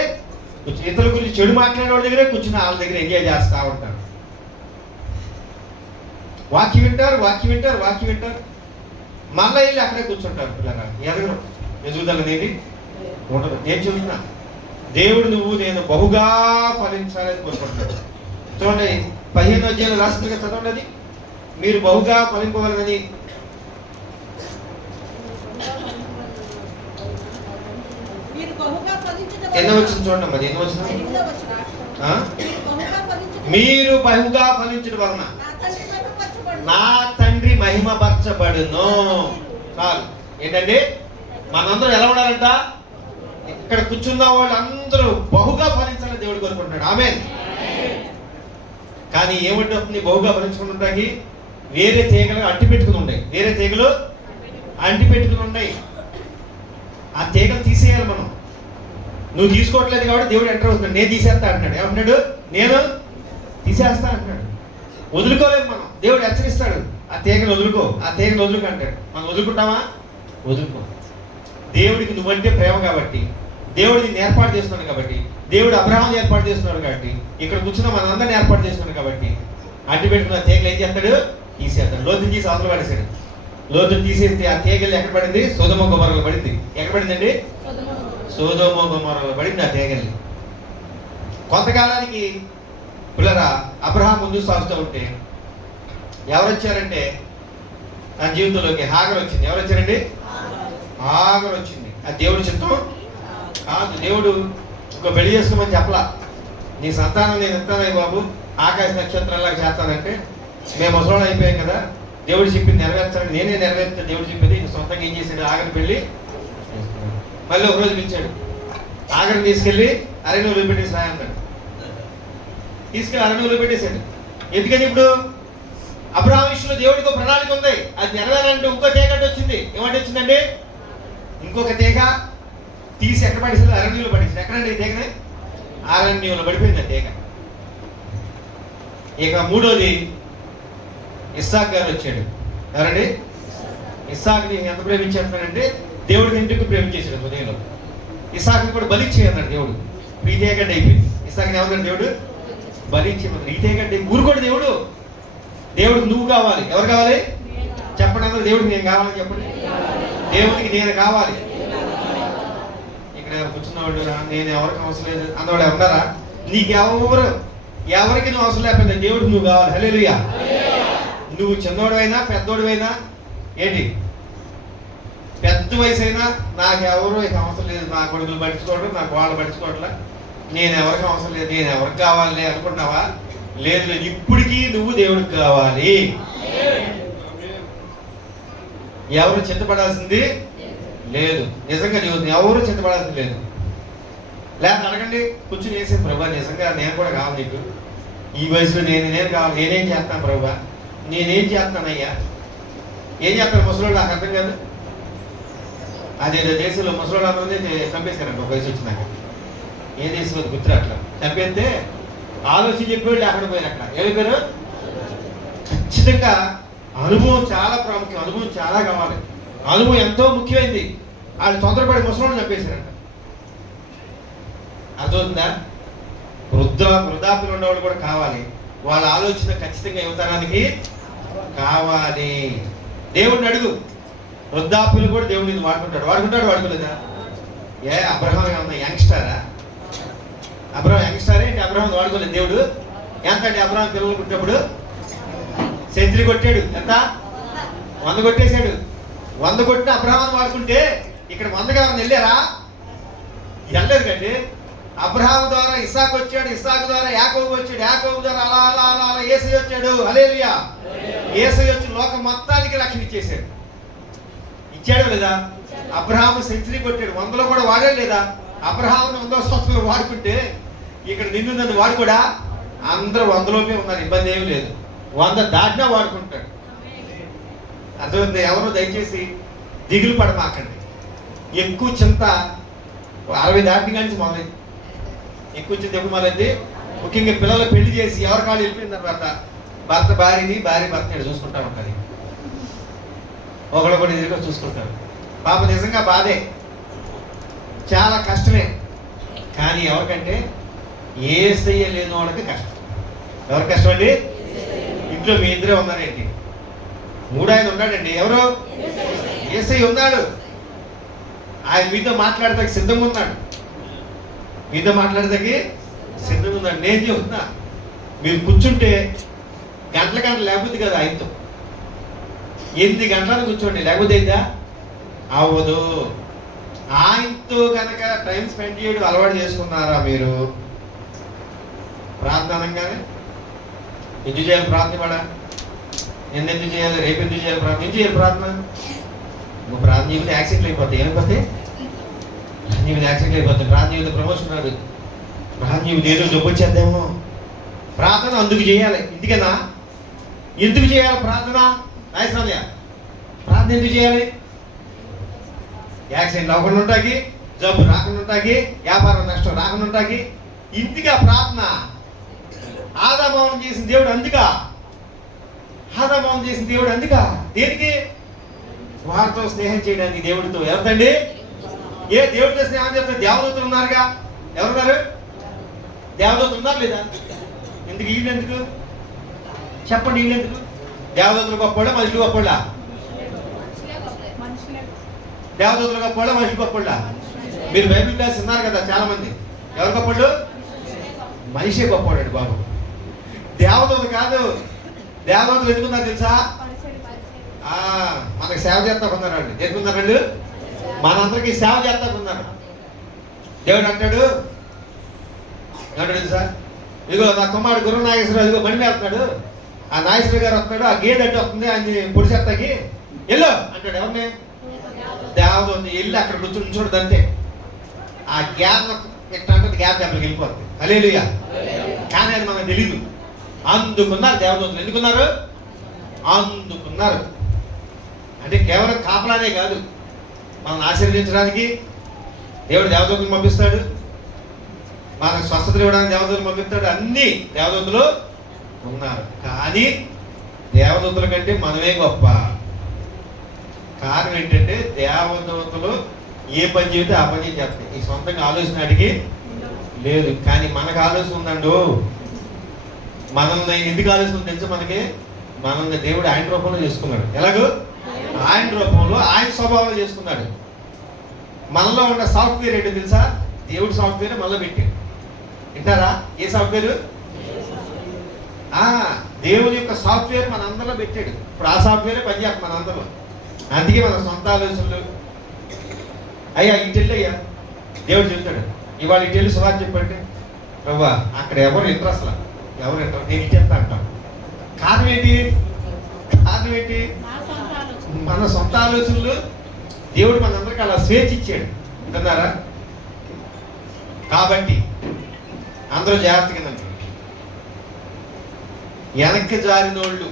కూర్చుని, ఇతరుల గురించి చెడు మాట్లాడేవాడి దగ్గరే కూర్చుని వాళ్ళ దగ్గర ఎంజాయ్ చేస్తూ ఉంటారు. వాక్యం వింటారు, మళ్ళీ వెళ్ళి అక్కడే కూర్చుంటారు. పిల్లగా ఎదగరు, ఎదుగుదల అనేది ఉండదు. నేను చెబుతున్నా, దేవుడు నేను బహుగా ఫలించాలని కోరుకుంటున్నాడు. చూడండి 15వ అధ్యాయంలో రాసిందిగా చదవండి. అది మీరు బహుగా ఫలింపగలరని. ఎన్నో వచ్చింది చూడండి. మరి ఎన్నో వచ్చిన మీరు బహుగా ఫలించడం వలన నా తండ్రి మహిమపరచబడును. చాలు. ఏంటండి? మనందరూ ఎలా ఉండాలంట? ఇక్కడ కూర్చున్న వాళ్ళందరూ బహుగా ఫలించాలని దేవుడు కోరుకుంటున్నాడు. ఆమేన్. కానీ ఏమంటుంది? బహుగా ఫలించుకుంటాకి వేరే తీగలు అంటి పెట్టుకుని ఉన్నాయి. ఆ తీగలు తీసేయాలి మనం. నువ్వు తీసుకోవట్లేదు కాబట్టి దేవుడు ఎంటర్ అవుతున్నాడు. నేను తీసేస్తా అంటున్నాడు. ఏమంటున్నాడు? నేను తీసేస్తా అంటున్నాడు. వదులుకోలేము మనం. దేవుడు హెచ్చరిస్తాడు, ఆ తీగను వదులుకో అంటాడు. మనం వదులుకుంటామా? వదులుకో. దేవుడికి నువ్వంటే ప్రేమ కాబట్టి, దేవుడు నిన్ను ఏర్పాటు చేస్తున్నాడు కాబట్టి, దేవుడు అబ్రహాంని ఏర్పాటు చేస్తున్నాడు కాబట్టి, ఇక్కడ కూర్చున్న మనందరిని ఏర్పాటు చేస్తున్నాడు కాబట్టి, అడ్డు పెట్టుకున్న తీగలు ఏం చేస్తాడు? తీసేస్తాడు. లోతుని తీసి అవతల పడేశాడు. లోతుని తీసేస్తే ఆ తీగలు ఎక్కడ పడింది? సొదొమ గొమొర్రాలో పడింది. ఎక్కడ పడిందండి? సొదొమ గొమొర్రాలో పడింది ఆ తీగల్ని. కొంతకాలానికి పిల్లరా అబ్రహాం ముందు సాగుతూ ఉంటే ఎవరు వచ్చారంటే నా జీవితంలోకి హాగర్ వచ్చింది. ఎవరు వచ్చారండి? హాగర్ వచ్చింది. అది దేవుడి చిత్తం కాదు. దేవుడు ఇంకో పెళ్లి చేసుకోమని చెప్పలా. నీ సంతానం నేను ఇస్తానయ్య బాబు, ఆకాశ నక్షత్రాలాగా చేస్తానంటే మేము ముసలోళ్ళు అయిపోయాం కదా, దేవుడు చెప్పింది నెరవేర్చాలని నేనే నెరవేర్చాను. దేవుడు చెప్పింది ఇంక సొంతంగా ఏం చేశాడు? ఆగని పెళ్ళి మళ్ళీ ఒకరోజు పిలిచాడు. ఆగని తీసుకెళ్ళి అరణ్యంలో పెట్టేసి రాయన్నాడు. తీసుకెళ్ళి అరణ్యంలో పెట్టేశాడు. ఎందుకని? ఇప్పుడు అబ్రహాం విషయంలో దేవుడికి ఒక ప్రణాళిక ఉంది. అది నెరవేరాలంటే ఇంకో తీగ వచ్చింది. ఏమంటే వచ్చిందండి? ఇంకొక తీగ తీసి ఎక్కడ పడేసాడు? అరణ్యంలో పడేసాడు. ఎక్కడండి ఈ తీగనే? అరణ్యంలో పడిపోయింది ఆ తీగ. ఇక మూడోది ఇస్సాక్ గారు వచ్చాడు. ఎవరండి? ఇస్సాక్ని ఎంత ప్రేమించేస్తున్నాడంటే దేవుడిని ఇంటికి ప్రేమించేసాడు హృదయంలో. ఇస్సాక్ని కూడా బలిచ్చేయన్నాడు దేవుడు. ఈ తీగడ్డ అయిపోయింది. ఇస్సాక్ని ఎవరన్నాడు దేవుడు? బలిచ్చేయమన్నాడు. ఈ తీగడ్డ ఊరుకోడు దేవుడు. దేవుడికి నువ్వు కావాలి. ఎవరు కావాలి? చెప్పండి అందరూ. దేవుడికి నేను కావాలని చెప్పండి. దేవుడికి నేను కావాలి. ఇక్కడ కూర్చున్నవాడు నేను ఎవరికి అవసరం లేదు అన్నవాడు ఎవరున్నారా? నీకు ఎవరికి నువ్వు అవసరం లేకపోతే దేవుడికి నువ్వు కావాలి. హల్లెలూయా. నువ్వు చిన్నోడివైనా పెద్దోడివైనా ఏంటి, పెద్ద వయసు అయినా నాకెవరు ఇక అవసరం లేదు, నా కొడుకులు పట్టించుకోవడం, నాకు వాళ్ళు పట్టించుకోవట్లా, నేను ఎవరికి అవసరం లేదు, నేను ఎవరికి కావాలి అనుకుంటున్నావా? లేదు. ఇప్పటికీ నువ్వు దేవుడికి కావాలి. ఎవరు చింతపడాల్సింది లేదు. నిజంగా జీవితం ఎవరు చింతపడాల్సింది లేదు. లేకపోతే అడగండి, కూర్చుని వేసే ప్రభా నిజంగా నేను కూడా కావాలి నీకు. ఈ వయసులో నేను కావాలి. నేనేం చేస్తాను ప్రభా? నేనేం చేస్తానయ్యా? ఏం చేస్తాను? ముసలోడు నాకు అర్థం కాదు. అదేదో దేశంలో ముసలోడు అందరినీ చంపేశారంట ఒక వయసు వచ్చినాక. ఏ దేశంలో గుర్తురాట్లా. చంపేస్తే ఆలోచన చెప్పేవాళ్ళు అక్కడ పోయారు. అక్కడ వెళ్ళిపోయారు. ఖచ్చితంగా అనుభవం చాలా ప్రాముఖ్యం. అనుభవం చాలా కావాలి. అనుభవం ఎంతో ముఖ్యమైనది. వాళ్ళు తొందరపడి ముసలోని చంపేశారంట. అర్థమవుతుందా? వృద్ధాప్యులు ఉన్నవాళ్ళు కూడా కావాలి. వాళ్ళ ఆలోచన ఖచ్చితంగా యువతరానికి కావాలి. దేవుడిని అడుగు. వృద్ధాప్యులు కూడా దేవుడిని వాడుకోలేదా? అబ్రహాం ఏమన్నా యంగ్స్టారా? అబ్రహాం యంగ్స్టారే ఏంటి? అబ్రహాం వాడుకోలేదు దేవుడు. ఎంతంటే అబ్రహాం పిల్లలు పుట్టినప్పుడు సెంచరీ కొట్టాడు. ఎంత? 100 కొట్టేశాడు. 100 కొట్టిన అబ్రహాం వాడుకుంటే ఇక్కడ 100గా ఎవరైనా వెళ్ళారా? వెళ్ళలేదు కండి. అబ్రహాం ద్వారా ఇస్సాకు వచ్చాడు, ఇస్సాకు ద్వారా యాకోబు వచ్చాడు, యాకోబు ద్వారా అలా అలా అలా అలా యేసయ్య వచ్చాడు. హల్లెలూయా. యేసయ్య వచ్చి లోకం మొత్తానికి రక్షణ ఇచ్చేసాడు. ఇచ్చాడు లేదా? అబ్రహాము సెంచరీ కొట్టాడు. 100లో కూడా వాడాడు లేదా? అబ్రహాముని 100వ సంవత్సరంలో వాడుకుంటే ఇక్కడ నిన్ను నన్ను వాడుకోడా? అందరూ 100లోనే ఉన్నారు, ఇబ్బంది ఏమీ లేదు. 100 దాటినా వాడుకుంటాడు. అర్థమైంది? ఎవరు దయచేసి దిగులు పడమాకండి. ఎక్కువ చింత 60 దాటిన కానీ మొదలైంది. ఎక్కువ చింత ఎప్పుడు మొదలైంది? ముఖ్యంగా పిల్లలు పెళ్లి చేసి ఎవరి కాళ్ళు వెళ్ళిపోయిన తర్వాత భర్త భార్యని, భార్య భర్తని చూసుకుంటా ఉంటుంది. ఒకళ్ళు కూడా ఎదురుగా చూసుకుంటారు. పాప నిజంగా బాధే, చాలా కష్టమే. కానీ ఎవరికంటే యేసయ్య లేని వాళ్ళకి కష్టం. ఎవరికి కష్టం అండి? ఇంట్లో మీ ఇద్దరే ఉన్నారేంటి? 3 ఆయన ఉన్నాడండి. ఎవరు? యేసయ్య ఉన్నాడు. ఆయన మీతో మాట్లాడతాకి సిద్ధంగా ఉన్నాడు. మీతో మాట్లాడతాకి సిద్ధంగా ఉన్నాడు. నేను చెబుతున్నా, మీరు కూర్చుంటే గంటలు లేకపోతే కదా ఆయనతో 8 గంటలను కూర్చోండి, లేకపోతే ఏందా? అవ్వదు. ఆయనతో కనుక టైం స్పెండ్ చేయడం అలవాటు చేసుకున్నారా మీరు? ప్రార్థన అనగానే ఎందుకు చేయాలి ప్రార్థన? పడా ఎందుకు చేయాలి? రేపు ఎందుకు చేయాలి ప్రార్థన? ఎందుకు చేయాలి ప్రార్థన? నువ్వు ప్రార్థన జీవితం యాక్సిడెంట్లు అయిపోతాయి. ఏమైపోతాయి? ప్రార్థన జీవితం యాక్సిడెంట్లు అయిపోతాయి. ప్రార్థన జీవితం ప్రమోషన్ రాదు. ప్రార్థన జీవితం ఏదో జబ్బు వచ్చేద్దామో. ప్రార్థన అందుకు చేయాలి. ఇందుకేనా? ఎందుకు చేయాలి ప్రార్థన? నాయసరాలయ్య, ప్రార్థన ఎందుకు చేయాలి? యాక్సిడెంట్ అవ్వకుండా ఉంటాకి, జబ్బు రాకుండా ఉంటాకి, వ్యాపారం నష్టం రాకుండా ఉంటాకి. ఇందుగా ప్రార్థన. ఆదాభావం చేసిన దేవుడు అందుక. ఆదాభావం చేసిన దేవుడు అందుక. దేనికి? వారితో స్నేహం చేయడానికి, దేవుడితో. ఎవరితండి? దేవుడితో స్నేహం చేస్తే దేవదూతలు ఉన్నారుగా. ఎవరున్నారు? దేవదూతలు ఉన్నారు లేదా? ఎందుకు? వీళ్ళు ఎందుకు చెప్పండి? వీళ్ళు ఎందుకు? దేవదూతలు గొప్పవాళ్ళ, మనుషులు గొప్పవాళ్ళ? దేవదూతలు గొప్పవాళ్ళ, మనుషులు గొప్పవాళ్ళ? మీరు బైబిల్ క్లాస్ ఉన్నారు కదా చాలా మంది. ఎవరు గొప్పవాళ్ళు? మనిషే గొప్పవాడు బాబు. దేవదూత కాదు. దేవదూతలు ఎందుకున్నారు తెలుసా? మనకి సేవ చేస్తాకున్నారండి. ఎందుకున్నారండి? మనందరికీ సేవ చేస్తాకున్నారు. దేవుడు అంటాడు తెలుసా? ఇదిగో నా కుమారుడు గురు నాగేశ్వరరావు ఇదిగో బండి వెళ్తున్నాడు. ఆ నాగేశ్వర గారు వస్తున్నాడు. ఆ గేదె అడ్డు వస్తుంది, ఆయన పొడి చేస్తాకి ఎల్లో అంటాడు. ఎవరిని? దేవదూత. వెళ్ళి అక్కడ కూర్చుంటాడు. అంతే. ఆ గ్యాప్ ఎట్లా గ్యాప్ దెబ్బకి వెళ్ళిపోతుంది. హల్లెలూయా. కానీ అది మనకు తెలీదు. అందుకున్నారు దేవదూతలు. ఎందుకున్నారు? అందుకున్నారు. అంటే కేవలం కాపలానే కాదు, మనం ఆశీర్వదించడానికి దేవుడు దేవదూతలు పంపిస్తాడు, మనకు స్వస్థతలు ఇవ్వడానికి దేవదూతలు పంపిస్తాడు. అన్ని దేవదూతలు ఉన్నారు. కానీ దేవదూతల కంటే మనమే గొప్ప. కారణం ఏంటంటే దేవదూతలు ఏ పని చెబితే ఆ పని చేస్తాయి. ఈ సొంతంగా ఆలోచన అడిగి లేదు. కానీ మనకు ఆలోచన ఉందండు. మనల్ని ఎందుకు ఆలోచన తెలుసు? మనల్ని దేవుడు ఆయన రూపంలో చేసుకున్నాడు. ఎలాగో? ఆయన రూపంలో, ఆయన స్వభావం చేసుకున్నాడు. మనలో ఉన్న సాఫ్ట్వేర్ ఏంటో తెలుసా? దేవుడి సాఫ్ట్వేర్ మనలో పెట్టాడు. వింటారా? ఏ సాఫ్ట్వేర్? దేవుడి యొక్క సాఫ్ట్వేర్ మన అందరిలో పెట్టాడు. ఇప్పుడు ఆ సాఫ్ట్వేరే పనిచేస్తుంది మన అందరిలో. అందుకే మన సొంత ఆలోచనలు అయ్యా ఇటెళ్ళయ్యా దేవుడు చెప్తాడు. ఇవాళ ఇటెళ్ళి సువార్త చెప్పండి. రవ్వా అక్కడ ఎవరు ఇంటర్, అసలు ఎవరు ఇంటర్, నేను ఇచ్చేస్తా అంటాం. కారణం ఏంటి? మన సొంత ఆలోచనలు. దేవుడు మనందరికీ అలా స్వేచ్ఛ ఇచ్చాడు. వింటున్నారా? కాబట్టి అందరూ జాగ్రత్తగా వెనక్కి జారినోళ్ళు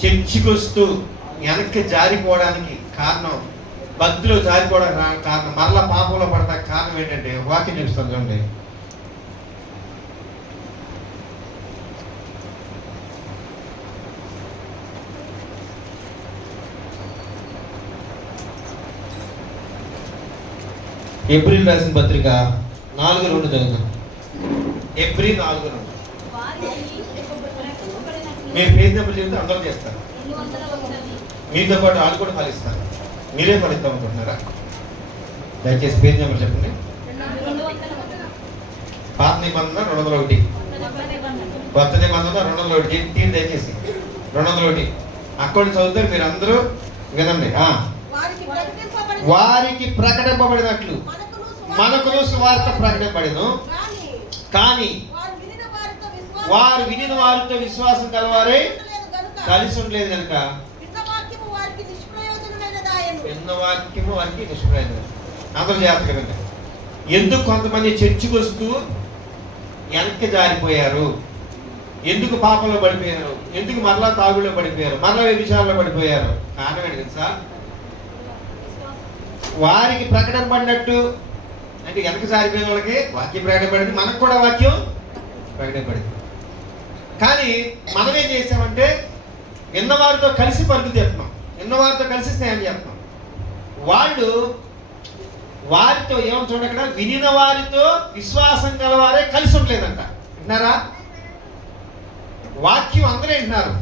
చర్చికి వస్తూ వెనక్కి జారిపోవడానికి కారణం, భక్తిలో జారిపోవడానికి కారణం, మరలా పాపంలో పడడానికి కారణం ఏంటంటే వాక్యం చూపిస్తాను చూడండి. ఏప్రిల్ రాసిన పత్రిక 4:2 చదువుతాం. ఏప్రిల్ 4:2. మీరు పేజ్ నెంబర్ చెబితే అందరూ చేస్తారు. మీతో పాటు వాళ్ళు కూడా ఫలిస్తారు. మీరే ఫలిస్తాం అనుకుంటున్నారా? దయచేసి పేజ్ నెంబర్ చెప్పండి. పాత నిబంధన 201, కొత్త నిబంధన 201. తీరు దయచేసి 201 అక్కడ చదువుతారు. మీరు అందరూ వినండి. వారికి ప్రకటింపబడినట్లు మనకును సువార్త ప్రకటింపబడిను, కానీ వారు వినిన వారితో విశ్వాసం కలవారే కలిసి ఉండలేదు కనుక విన్న వాక్యము వారికి నిష్ప్రయోజనం. అందరూ జాగ్రత్త కదండి. ఎందుకు కొంతమంది చర్చికి వస్తూ వెనక్కి జారిపోయారు? ఎందుకు పాపంలో పడిపోయారు? ఎందుకు మరలా తాగులో పడిపోయారు? మరలా వ్యభిచారంలో పడిపోయారు? కారణం ఏంటి తెలుసా? వారికి ప్రకటన పడినట్టు అంటే వెనక జారిపోయిన వాళ్ళకి వాక్యం ప్రకటనపడింది, మనకు కూడా వాక్యం ప్రకటనపడింది. కానీ మనం ఏం చేసామంటే విన్నవారితో కలిసి పరుగు చేస్తున్నాం, విన్నవారితో కలిసి స్నేహం చేస్తున్నాం. వాళ్ళు వారితో ఏమో చూడండి, అక్కడ వినిన వారితో విశ్వాసం కలవారే కలిసి ఉండలేదంట. విన్నారా? వాక్యం అందరూ వింటున్నారు,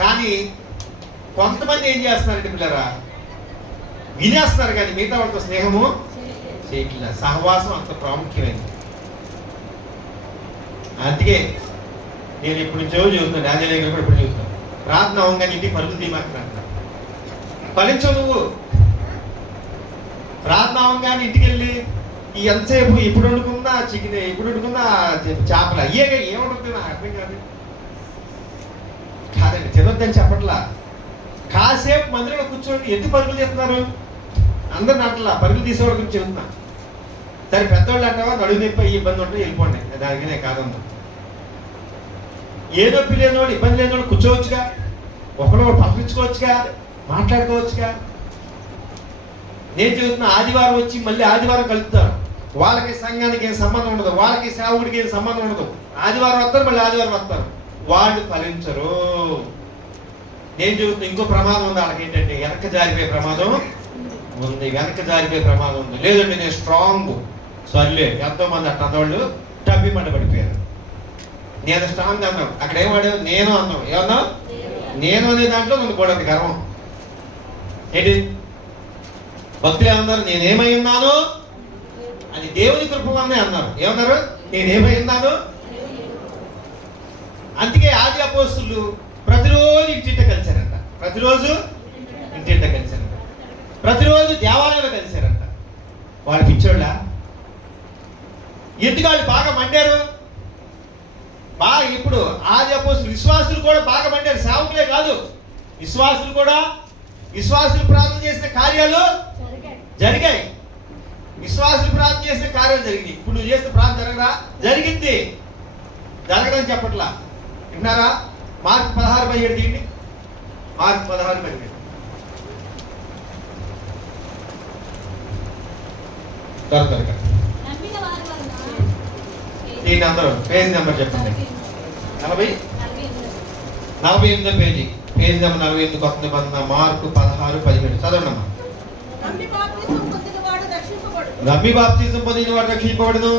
కానీ కొంతమంది ఏం చేస్తున్నారంటే పిల్లరా, వినేస్తున్నారు కానీ మిగతా వాళ్ళతో స్నేహము చేయట్లేదు. సహవాసం అంత ప్రాముఖ్యమైనది. అందుకే నేను ఇప్పుడు నుంచో చూస్తున్నాను, రాజాలయ గారు కూడా ఇప్పుడు చూస్తున్నాను. ప్రార్థన అవంగానే ఇంటికి పరుగు తీమాకంటున్నాను. ఫలించవు నువ్వు. ప్రార్థన అవంగానే ఇంటికి వెళ్ళి ఈ ఎంతసేపు ఇప్పుడు వండుకున్నా చికెన్, ఇప్పుడు వండుకున్నా చేపలు, అయ్యేగా ఏమవుతుంది నాకు అర్థం కాదు. కాదండి, తినొద్దని చెప్పట్లా. కాసేపు మందిరంలో కూర్చోండి. ఎందుకు పరుగులు చేస్తున్నారు? అందరిని అంటలా, పరుగులు తీసేవాడి గురించి చెబుతున్నా. సరే పెద్దవాళ్ళు అంటావా, నడువు నొప్పి ఇబ్బంది ఉంటే వెళ్ళిపోండి, దానికి నేను కాదన్నా. ఏ నొప్పి లేనివాడు, ఇబ్బంది లేనివాడు కూర్చోవచ్చుగా, ఒకరు పంపించుకోవచ్చుగా, మాట్లాడుకోవచ్చుగా. నేను చెబుతున్నా, ఆదివారం వచ్చి మళ్ళీ ఆదివారం కలుపుతారు. వాళ్ళకి సంఘానికి ఏం సంబంధం ఉండదు, వాళ్ళకి సేవకుడికి ఏం సంబంధం ఉండదు. ఆదివారం వస్తారు, మళ్ళీ ఆదివారం వస్తారు. వాళ్ళు ఫలించరు. నేను చెబుతున్నా, ఇంకో ప్రమాదం ఉంది వాళ్ళకి. ఏంటంటే వెనక జారిపోయే ప్రమాదం ఉంది, వెనక జారిపోయే ప్రమాదం ఉంది. లేదండి నేను స్ట్రాంగ్, సర్లే. ఎంతో మంది అట్ట అన్నవాళ్ళు టబ్బి మంట పడిపోయారు. నేను స్ట్రాంగ్ అన్నావు, అక్కడ ఏమాడావు? నేను అన్నావు. ఏమన్నావు? నేను అనే దాంట్లో నన్ను కూడా గర్వం. ఏంటి భక్తులు ఏమన్నారు? నేనేమై ఉన్నాను అది దేవుని కృప వల్లనే అన్నారు. ఏమన్నారు? నేనేమై ఉన్నాను. అందుకే ఆది అపోస్తులు ప్రతిరోజు ఇంటింట కలిశారంట, ప్రతిరోజు ఇంటింట కలిశారంట, ప్రతిరోజు దేవాలయంలో కలిశారంట. వాళ్ళు పిచ్చోళ్ళ? ఎందుకు వాళ్ళు బాగా మండారు? బాగా ఇప్పుడు ఆది అపోస్తులు విశ్వాసులు కూడా బాగా మండారు. సేవకులే కాదు, విశ్వాసులు కూడా. విశ్వాసులు ప్రార్థన చేసిన కార్యాలు జరిగాయి. విశ్వాసులు ప్రార్థన చేసిన కార్యాలు జరిగినాయి. ఇప్పుడు నువ్వు చేసిన ప్రార్థన జరగరా? జరిగింది. జరగదని చెప్పట్లా. విన్నారా? మార్కు 16:17 తీయండి. మార్కు 16:17 త్వరగా దీన్ని అందరూ పేజ్ నెంబర్ చెప్పండి. 48వ పేజీ, పేజ్ నెంబర్ 48, కొత్త నిబంధన, మార్కు 16:17 చదవండమ్మా. నమ్మి బాప్తిజం పొందిన వాడు రక్షింపబడును.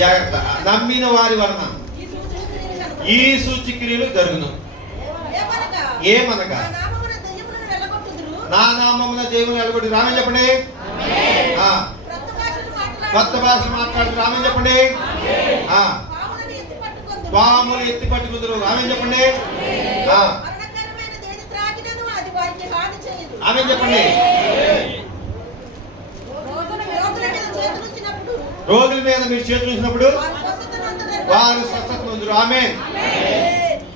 జాగ్రత్త. నమ్మిన వారి వలన ఈ సూచక్రియలు జరుగును. ఏమనగా నా నామమున దేవుని వెలగొట్టి. రామని చెప్పండి. కొత్త భాషలు మాట్లాడుతూ రామని చెప్పండి. పాములు ఎత్తి పట్టుకుందరు. రామని చెప్పండి. ఆమె చెప్పండి. రోగుల మీద మీరు చేతులు ఉంచినప్పుడు వారు స్వస్థత పొందురు. ఆమేన్.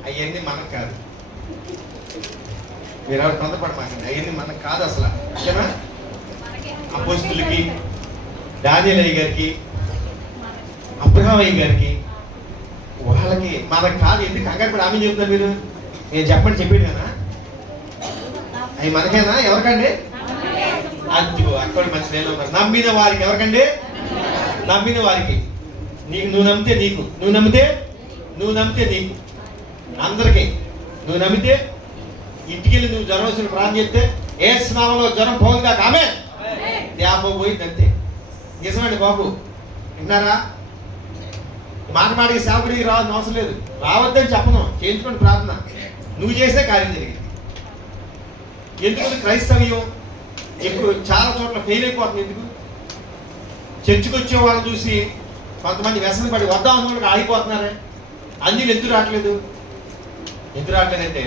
అవన్నీ మనకు కాదు. మీరు ఎవరు తొందరపడమాకండి. అవన్నీ మనకు కాదు అసలు. ఓకేనా? అపోస్తులకి, దానియేలు అయ్య గారికి, అబ్రహాం అయ్య గారికి, వాళ్ళకి మనకు కాదు. ఎందుకు కంగారు పడి ఆమె చెప్తున్నారు మీరు? నేను చెప్పండి, చెప్పాడు కదా. అవి మనకేనా? ఎవరికండి? అదిగో అక్కడ మంచి నేను ఉన్నారు. నమ్మిన వారికి. ఎవరికండి? నమ్మిన వారికి. నీకు నువ్వు నమ్మితే నీకు, నువ్వు నమ్మితే నీకు, అందరికీ. నువ్వు నమ్మితే ఇంటికి వెళ్ళి నువ్వు జ్వరం వచ్చిన ప్రాణం చెప్తే ఏ స్నామంలో జ్వరం పోదుగా ఆమె యాభై పోయింది అంతే. నిజమండి బాబు, విన్నారా? మాటికి సేవకుడికి రావాల్సిన అవసరం లేదు. రావద్దని చెప్పను, చేయించుకోండి ప్రార్థన. నువ్వు చేసే కార్యం జరిగింది. ఎందుకు క్రైస్తవ్యం ఎక్కువ చాలా చోట్ల ఫెయిల్ అయిపోతుంది? ఎందుకు? చర్చికి వచ్చే వాళ్ళని చూసి కొంతమంది వ్యసన పడి వద్దాం అన్నోళ్ళకి ఆగిపోతున్నారే. అన్యులు ఎందుకు రావట్లేదు? ఎందుకు రావట్లేదంటే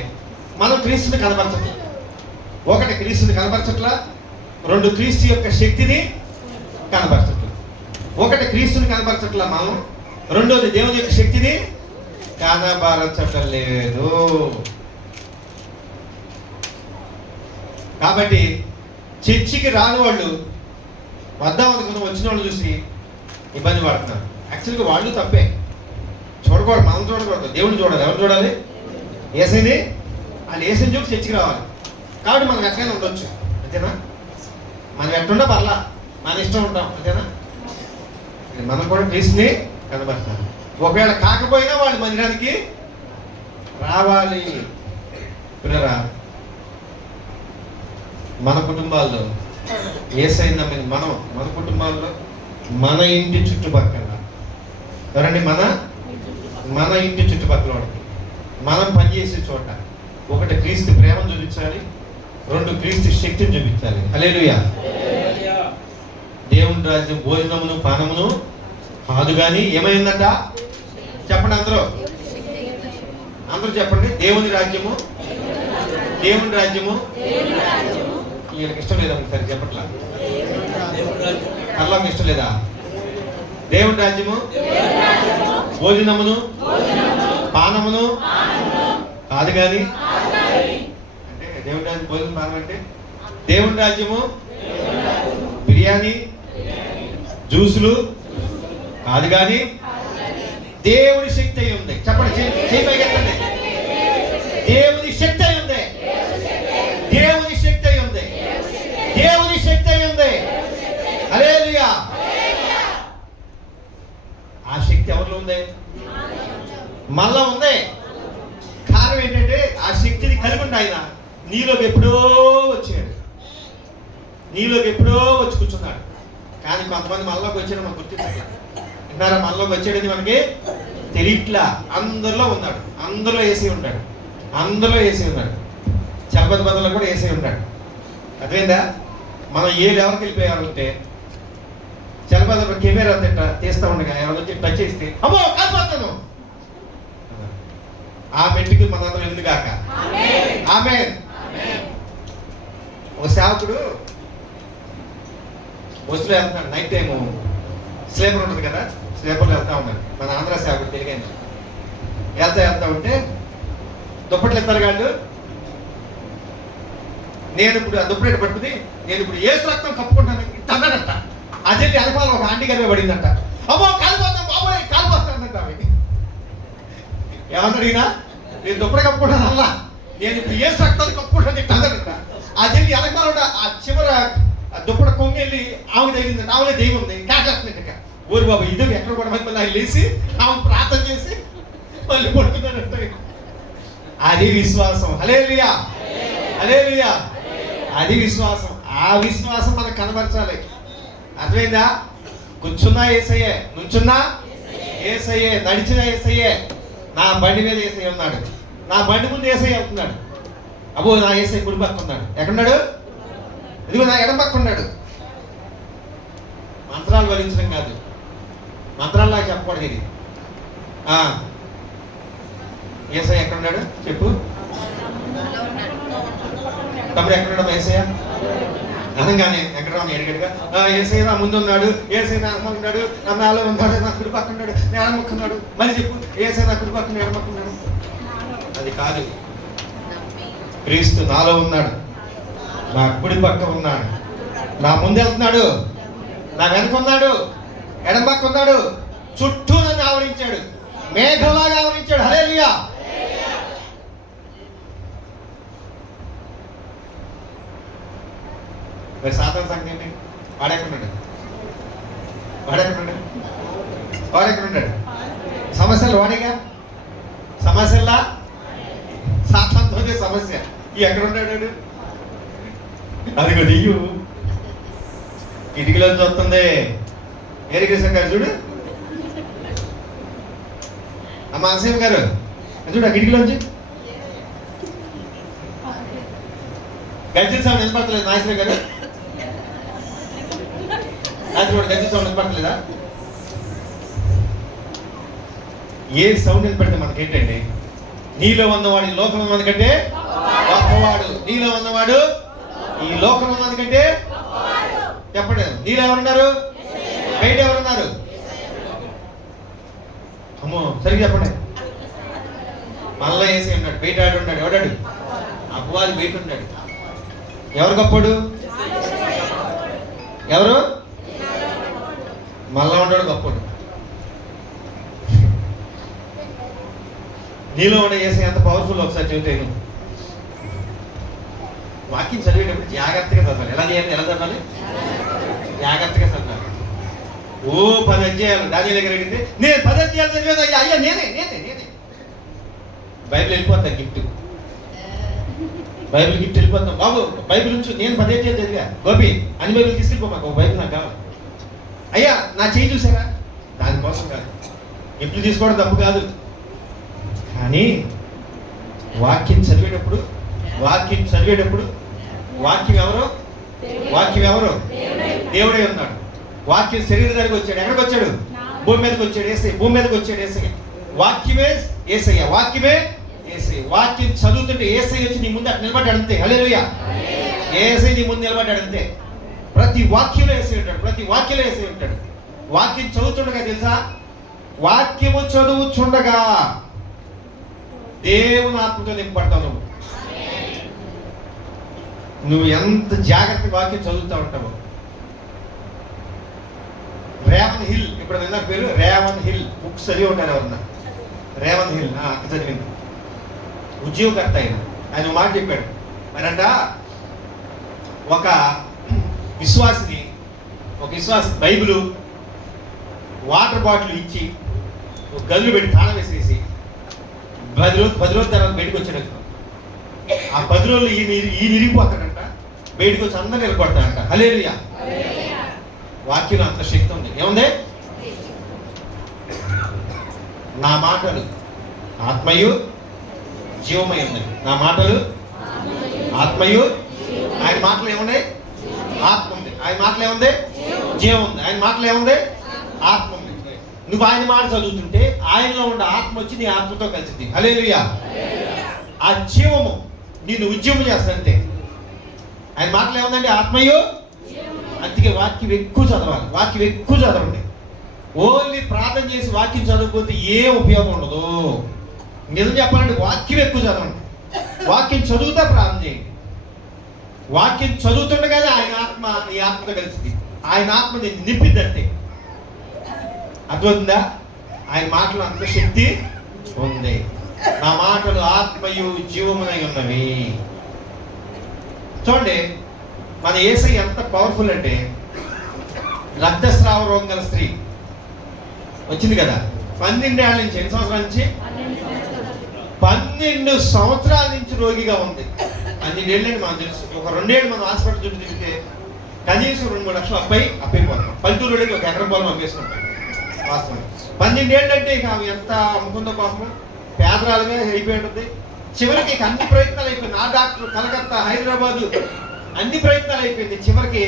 మనం క్రీస్తుని కనపరచట్లా. ఒకటి, క్రీస్తుని కనపరచట్లా. రెండు, క్రీస్తు యొక్క శక్తిని కనపరచట్లా. ఒకటి, క్రీస్తుని కనపరచట్లా మనం. రెండోది, దేవుని యొక్క శక్తిని కనపరచటం లేదు. కాబట్టి చర్చికి రాని వాళ్ళు వద్దాం అనుకున్న వచ్చిన వాళ్ళు చూసి ఇబ్బంది పడుతున్నారు. యాక్చువల్గా వాళ్ళు తప్పే. చూడకూడదు, మనం చూడకూడదు, దేవుడిని చూడాలి. ఎవరు చూడాలి? ఏసైని. వాళ్ళు ఏసైని చూసి చర్చికి రావాలి. కాబట్టి మనం ఎక్కడైనా ఉండొచ్చు, అంతేనా? మనం ఎట్లుండా పర్లా, మన ఇష్టం ఉంటాం, అంతేనా? మనం కూడా క్రీస్తుని కనబడతారు. ఒకవేళ కాకపోయినా వాళ్ళు మందిరానికి రావాలి. పిల్లరా, మన కుటుంబాల్లో యేసయ్యని నమ్మిన మన కుటుంబాల్లో, మన ఇంటి చుట్టుపక్కల ఎవరండి, మన ఇంటి చుట్టుపక్కల వాడికి మనం పనిచేసే చోట ఒకటి, క్రీస్తు ప్రేమను చూపించాలి. రెండు, క్రీస్తు శక్తిని చూపించాలి. హల్లెలూయా. దేవుని రాజ్యం భోజనమును పానమును కాదు కానీ ఏమైందంట? చెప్పండి అందరూ చెప్పండి. దేవుని రాజ్యము వీళ్ళకి ఇష్టం లేదా? సరే చెప్పట్లా. అల్లాకి ఇష్టం లేదా? దేవుని రాజ్యము భోజనమును పానమును కాదు కానీ అంటే దేవుని రాజ్యం భోజనం పానం అంటే దేవుని రాజ్యము బిర్యానీ జ్యూసులు కాదు కానీ దేవుని శక్తి అయి ఉంది. చెప్పండి, చేయగలండి. దేవుని శక్తి అయి ఉంది. దేవుని శక్తి అయి ఉంది. దేవుని శక్తి అయి ఉంది. హల్లెలూయా. ఆ శక్తి ఎవరిలో ఉంది? మనలో ఉంది. కారణం ఏంటంటే ఆ శక్తిని కలిగి ఉండి ఆయన నీలోకి ఎప్పుడో వచ్చాడు. నీలోకి ఎప్పుడో వచ్చి కూర్చున్నాడు. కానీ కొంతమంది మనలోకి వచ్చాడు, మనకు గుర్తించాలి. విన్నారా? మనలోకి వచ్చాడని మనకి తెలియట్లా. అందరిలో ఉన్నాడు. అందరిలో ఏసీ ఉంటాడు. చలపతి బదుల్లో కూడా ఏసీ ఉంటాడు. అర్థమైందా? మనం ఏ లెవెల్కి వెళ్ళిపోయామంటే చలపతి కెమెరా తీస్తూ ఉండగా ఎవరు వచ్చి టచ్ చేస్తే అమ్మో కాలిపోతాను, ఆ మెట్టుకి మనందరం ఎందుగాక. ఆమేన్. ఓ సేవకుడు బస్సులో వెళ్తున్నాడు. నైట్ టైము స్లీపర్ ఉంటుంది కదా, స్లీపర్లో వెళ్తా ఉన్నాడు. మన ఆంధ్ర సేవకుడు తెలియని వెళ్తా ఉంటే దుప్పట్లు ఎత్తారు కాదు. నేను ఇప్పుడు ఆ దుప్పటి పట్టుకుని నేను ఇప్పుడు ఏసు రక్తం కప్పుకుంటాను తన్నడంట. అదే వెనకాల ఒక ఆంటీ గారి పడిందంట. అమ్మో కాలిపోతాం బాబోయ్, కాలిపోతానంట. ఏమన్నాడు ఈయన? నేను దుప్పటి కప్పుకుంటాను అలా, నేను ఇప్పుడు ఏసు రక్తాన్ని కప్పుకుంటాను తన్నడంట. అదే వెనకాల ఆ చివర దుప్పటి కొంగెళ్ళి ఆమె తగిలిందంట. ఆమె దెయ్యం ఉంది, కాకేస్తుందంట. ఊరు బాబు ఇది ఎక్కడ కూడా మళ్ళీ ఆయన లేచి ఆమె ప్రార్థన చేసి మళ్ళీ పడుకున్నాడంట. అది విశ్వాసం. హల్లెలూయా. అది విశ్వాసం. ఆ విశ్వాసం మనకు కనబరచాలి. అర్థమైందా? కూర్చున్నా యేసయ్యే, నుంచున్నా యేసయ్యే, నడిచినా యేసయ్యే. నా బండి మీద యేసయ్య ఉన్నాడు. నా బండి ముందు యేసయ్య వెళ్తున్నాడు. అబ్బో నా యేసయ్య కుడి పక్క ఉన్నాడు. ఎక్కడున్నాడు? ఇదిగో నా ఎడం పక్క ఉన్నాడు. మంత్రాలు వరించడం కాదు, మంత్రాలు నాకు చెప్పకూడదు. ఇది యేసయ్య ఎక్కడున్నాడు చెప్పు. తమ్ముడు ఎక్కడున్నాడు యేసయ్య అనగానే ఎక్కడ ఎడిగడిగా యేసయ్య నా ముందు ఉన్నాడు, యేసయ్య నా అమ్మ ఉన్నాడు, నా నాలో ఉన్నాడు, నా కుడి పక్క ఉన్నాడు, నేను ఎడమక్కున్నాడు. మళ్ళీ చెప్పు, యేసయ్య నా కుడి పక్కన ఎడమక్కున్నాడు. అది కాదు. క్రీస్తు నాలో ఉన్నాడు, నా కుడి పక్క ఉన్నాడు, నా ముందు వెళ్తున్నాడు, నా వెనక ఉన్నాడు, ఎడమ పక్క ఉన్నాడు, చుట్టూ నన్ను ఆవరించాడు, మేఘంలాగా ఆవరించాడు. హల్లెలూయా. మరి సాధారణ సంగతి ఏంటి? వాడెక్కడున్నాడు? సమస్యలు వాడేగా. సమస్యల్లా సాతానుతోనే సమస్య. ఎక్కడ ఉన్నాడు? అదిగో దెయ్యం కిటికీలో చూస్తుంది. ఏరికృష్ణ గారు చూడు, అమ్మ అసీం గారు చూడు ఆ కిటికీలోంచి గజ్జల సౌండ్ వినపడతలేదు. నాగేశ్వర గారు గజ్జల సౌండ్ వినపడతలేదా? ఏ సౌండ్ వినపడితే మనకేంటండి? నీలో ఉన్నవాడు ఈ లోకం ఉన్నదానికంటే గొప్పవాడు. నీలో ఉన్నవాడు ఈ లోకం ఉన్నదానికంటే చెప్పండి. నీలో ఎవరున్నారు? బయట ఎవరున్నారు? అమ్మో సరిగ్గా చెప్పండి. మనలో వేసి ఉన్నాడు, బయట ఆడు ఉన్నాడు. ఎవడాడు? అపవాది బయట ఉన్నాడు. ఎవరు గొప్పడు? ఎవరు? మళ్ళా ఉన్నాడు గొప్పడు. నీలో ఉండే వేసే ఎంత పవర్ఫుల్ ఒకసారి చెబుతాను. వాక్యం చదివేటప్పుడు జాగ్రత్తగా చదవాలి. ఎలా చదవాలి? జాగ్రత్తగా చదవాలి. ఓ 10 అధ్యాయాలు దాని దగ్గర అడిగితే నేను 10 అధ్యాయాలు చదివేది అయ్యా నేనే బైబిల్ వెళ్ళిపోతాను. గిఫ్ట్ బైబిల్ గిఫ్ట్ వెళ్ళిపోతాం. బాబు బైబిల్ నుంచి నేను 10 అధ్యాయాలు చదివా గోపి అని బైబిల్ తీసుకెళ్ళిపో. మాకు ఒక బైబిల్ నాకు కావాలి. అయ్యా నా చేయి చూసారా? దానికోసం కాదు, గిఫ్ట్లు తీసుకోవడం తప్పు కాదు. కానీ వాక్యం చదివేటప్పుడు వాక్యం ఎవరు? దేవుడే ఉన్నాడు. వాక్యం శరీరధారికి వచ్చాడు. ఎక్కడికి వచ్చాడు? భూమి మీదకి వచ్చాడు. ఏసయ్య. వాక్యమే ఏసయ్య. వాక్యం చదువుతుంటే ఏసయ్య వచ్చి నీ ముందు అటు నిలబడ్డాడు అంతే. హల్లెలూయా. ఏసయ్య నీ ముందు నిలబడ్డాడు అంతే. ప్రతి వాక్యంలో ఏసయ్య ఉంటాడు. వాక్యం చదువుతుండగా తెలుసా? వాక్యము చదువుచుండగా దేవుని ఆత్మతో నింపడతావు. నువ్వు ఎంత జాగ్రత్తగా వాక్యం చదువుతూ ఉంటావు. రేవన్ హిల్, ఇప్పుడు విన్న పేరు రేవన్ హిల్. బుక్స్ చదివి ఉంటారు ఎవరన్నా? రేవన్ హిల్ అక్క చదివింది. ఉద్యోగకర్త ఆయన మాట చెప్పాడు. మరంట ఒక విశ్వాసి బైబిల్ వాటర్ బాటిల్ ఇచ్చి ఒక గదులు పెట్టి తాళం వేసేసి 10 రోజుల తర్వాత బయటకు వచ్చాడు. ఆ 10 రోజులు ఈయన ఇరిగిపోతాడంట. బయటకు వచ్చి అందరూ నిలబడతాడంట. హల్లెలూయా. వాక్యం అంత శక్తి ఉంది. ఏముంది? నా మాటలు ఆత్మయు జీవమై ఉన్నాయి. నా మాటలు ఆత్మయు. ఆయన మాటలు ఏమున్నాయి? ఆత్మ ఉంది. ఆయన మాటలు ఏముంది? జీవం ఉంది. ఆయన మాటలు ఏముంది? ఆత్మ ఉంది. నువ్వు ఆయన మాట చదువుతుంటే ఆయనలో ఉండే ఆత్మ వచ్చి నీ ఆత్మతో కలిసింది. హల్లెలూయా. ఆ జీవము నేను ఉద్యమం చేస్తానంటే ఆయన మాటలు ఏముందండి? ఆత్మయు. అందుకే వాక్యం ఎక్కువ చదవండి. ఓన్లీ ప్రార్థన చేసి వాక్యం చదవకపోతే ఏ ఉపయోగం ఉండదు. నిజం చెప్పాలంటే వాక్యం ఎక్కువ చదవండి. వాక్యం చదువుతా ప్రార్థన చేయండి. వాక్యం చదువుతుండగానే ఆయన ఆత్మ నీ ఆత్మతో కలిసింది. ఆయన ఆత్మ నేను నింపిద్దంటే అర్థమవుతుందా? ఆయన మాటలు అంత శక్తి ఉంది. నా మాటలు ఆత్మయు జీవమునై ఉన్నవి. చూడండి మన యేసయ్య ఎంత పవర్ఫుల్ అంటే, రక్తస్రావ రోగం గల స్త్రీ వచ్చింది కదా 12 ఏళ్ళ నుంచి. ఎన్ని సంవత్సరాల నుంచి? 12 సంవత్సరాల నుంచి రోగిగా ఉంది. 12 ఏళ్ళని మనకు తెలుసు. ఒక 2 ఏళ్ళు మనం హాస్పిటల్ చుట్టూ తిరిగితే కనీసం 2-3 లక్షలు అప్పైపోతాం. పల్లెటూరులోకి ఒక ఎకరం పొలం అమ్మేసుకుంటాం. వాస్తవం 12 ఏళ్ళు అంటే ఇక ఆమె ఎంత అమ్ముకుందో పాపం. పేదరాలుగా అయిపోయి ఉంటుంది. చివరికి అన్ని ప్రయత్నాలు అయిపోయింది. ఆ డాక్టర్ కలకత్తా, హైదరాబాదు అన్ని ప్రయత్నాలు అయిపోయింది. చివరికి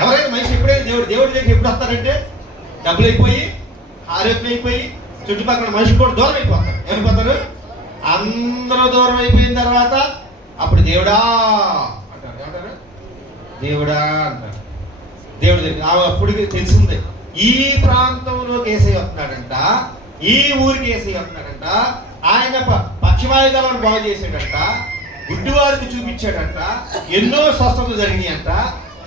ఎవరైనా మనిషి ఎప్పుడైనా దేవుడి దగ్గర ఎప్పుడు వస్తారంటే డబ్బులు అయిపోయి, ఆరోగ్యం అయిపోయి, చుట్టుపక్కల మనిషి కూడా దూరం అయిపోతారు. ఏమైపోతారు? అందరూ దూరం అయిపోయిన తర్వాత అప్పుడు దేవుడా అంటారు. ఏమంటారు? దేవుడా అంటారు. దేవుడి దగ్గర అప్పుడు తెలిసింది ఈ ప్రాంతంలోకి యేసయ్య వస్తున్నాడంట, ఈ ఊరికి యేసయ్య వస్తున్నాడంట. ఆయన పక్షవాయుధాలను బాగు చేసాడంట, గుడ్డివారికి చూపించాడంట, ఎన్నో స్వస్థతలు జరిగినాయి అంట.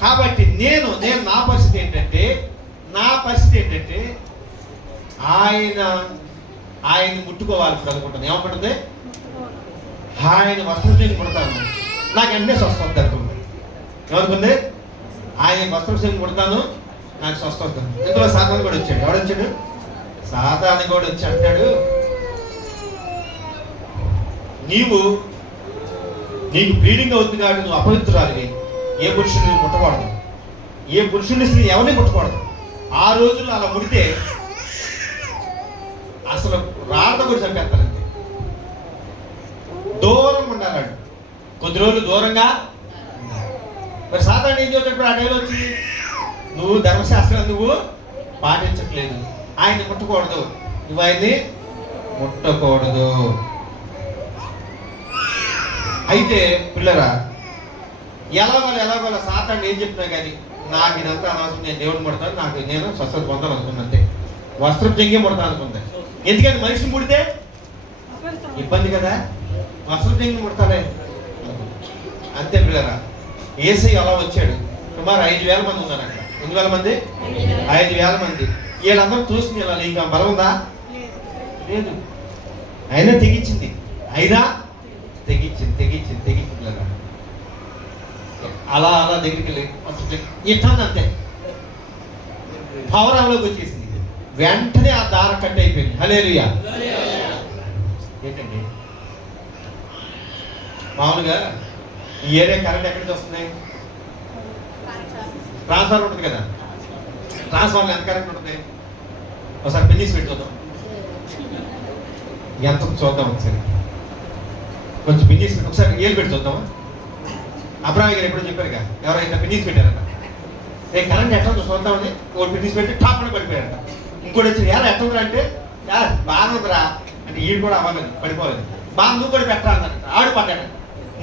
కాబట్టి నేను నా పరిస్థితి ఏంటంటే ఆయన ముట్టుకోవాలి అనుకుంటాను. ఏమనుకుంటుంది? ఆయన వస్త్రం ముడతాను, నాకు వెంటనే స్వస్థత జరుగుతుంది. ఏమనుకుంది? ఆయన వస్త్రం ముడతాను, నాకు స్వస్థత వస్తుంది. ఇందులో సాతాను కూడా వచ్చాడు. ఎవడొచ్చాడు? సాతాను కూడా వచ్చి అంటాడు, నీవు నీకు బ్లీడింగ్ అవుతుంది కాబట్టి నువ్వు అపవిత్రురాలివి, ఏ పురుషుని నువ్వు ముట్టకూడదు, ఏ పురుషుని స్త్రీ ఎవరిని ముట్టకూడదు. ఆ రోజుల్లో అలా ముడితే అసలు రాళ్ళతో కూడా చంపేస్తారంతే. దూరంగా ఉండాలి, కొద్ది రోజులు దూరంగా. మరి సాధారణ ఏం చదువుతాడు ఆ టైంలో వచ్చి, నువ్వు ధర్మశాస్త్రం నువ్వు పాటించట్లేదు, ఆయన్ని ముట్టకూడదు, నువ్వు ఆయన్ని ముట్టకూడదు. అయితే పిల్లరా, ఎలాగోలా సాతాన్ని ఏం చెప్తున్నా కానీ నాకు ఇదంతా అనవసరం, నేను దేవుడిని ముడతాను, నేను స్వస్థత పొందాను అనుకున్నంతే, వస్త్రం చెంగే ముడతాను అనుకుంది. ఎందుకంటే మనిషిని ముడితే ఇబ్బంది కదా, వస్త్రం చెంగి ముడతానే అంతే. పిల్లరా, యేసయ్య అలా వచ్చాడు. సుమారు 5,000 మంది ఉన్నారు అక్కడ. 8,000 మంది, 5,000 మంది. వీళ్ళందరూ చూసుకుని వెళ్ళాలి, ఇంకా బలం ఉందా? లేదు. అయినా తెగించింది, తెగించింది. అలా దగ్గరికి వెళ్ళి ఇట్లా అంతే పవరంలోకి వచ్చేసింది. వెంటనే ఆ దారం కట్ అయిపోయింది. హల్లెలూయా. ఏంటండి మామూలుగా ఈ ఏరియా కరెంట్ ఎక్కడికి వస్తున్నాయి? ట్రాన్స్ఫార్మర్ ఉంటుంది కదా, ట్రాన్స్ఫార్మర్ ఎంత కరెంట్ ఉంటుంది? ఒకసారి పిన్నిస్ పెట్టి చూద్దాం, ఎంత చూద్దాం. ఒకసారి కొంచెం పిన్నిస్ పెట్టి ఒకసారి ఏళ్ళు పెట్టి చూద్దామా? అబ్రాహ్మ గారు ఎప్పుడో చెప్పారు కదా, ఎవరైనా పిన్నిస్ పెట్టారట, రేపు కరెంట్ ఎట్లా చూద్దామని ఒకటి పిన్నిస్ పెట్టి టాప్ అని పడిపోయారట. ఇంకోటి వచ్చి ఎలా ఎట్లా అంటే బాగా ఉందిరా అంటే ఈడు కూడా అవ్వలేదు, పడిపోలేదు, బాగా నువ్వు కూడా పెట్టరా అన్నట్టు ఆడు పడ్డాడు.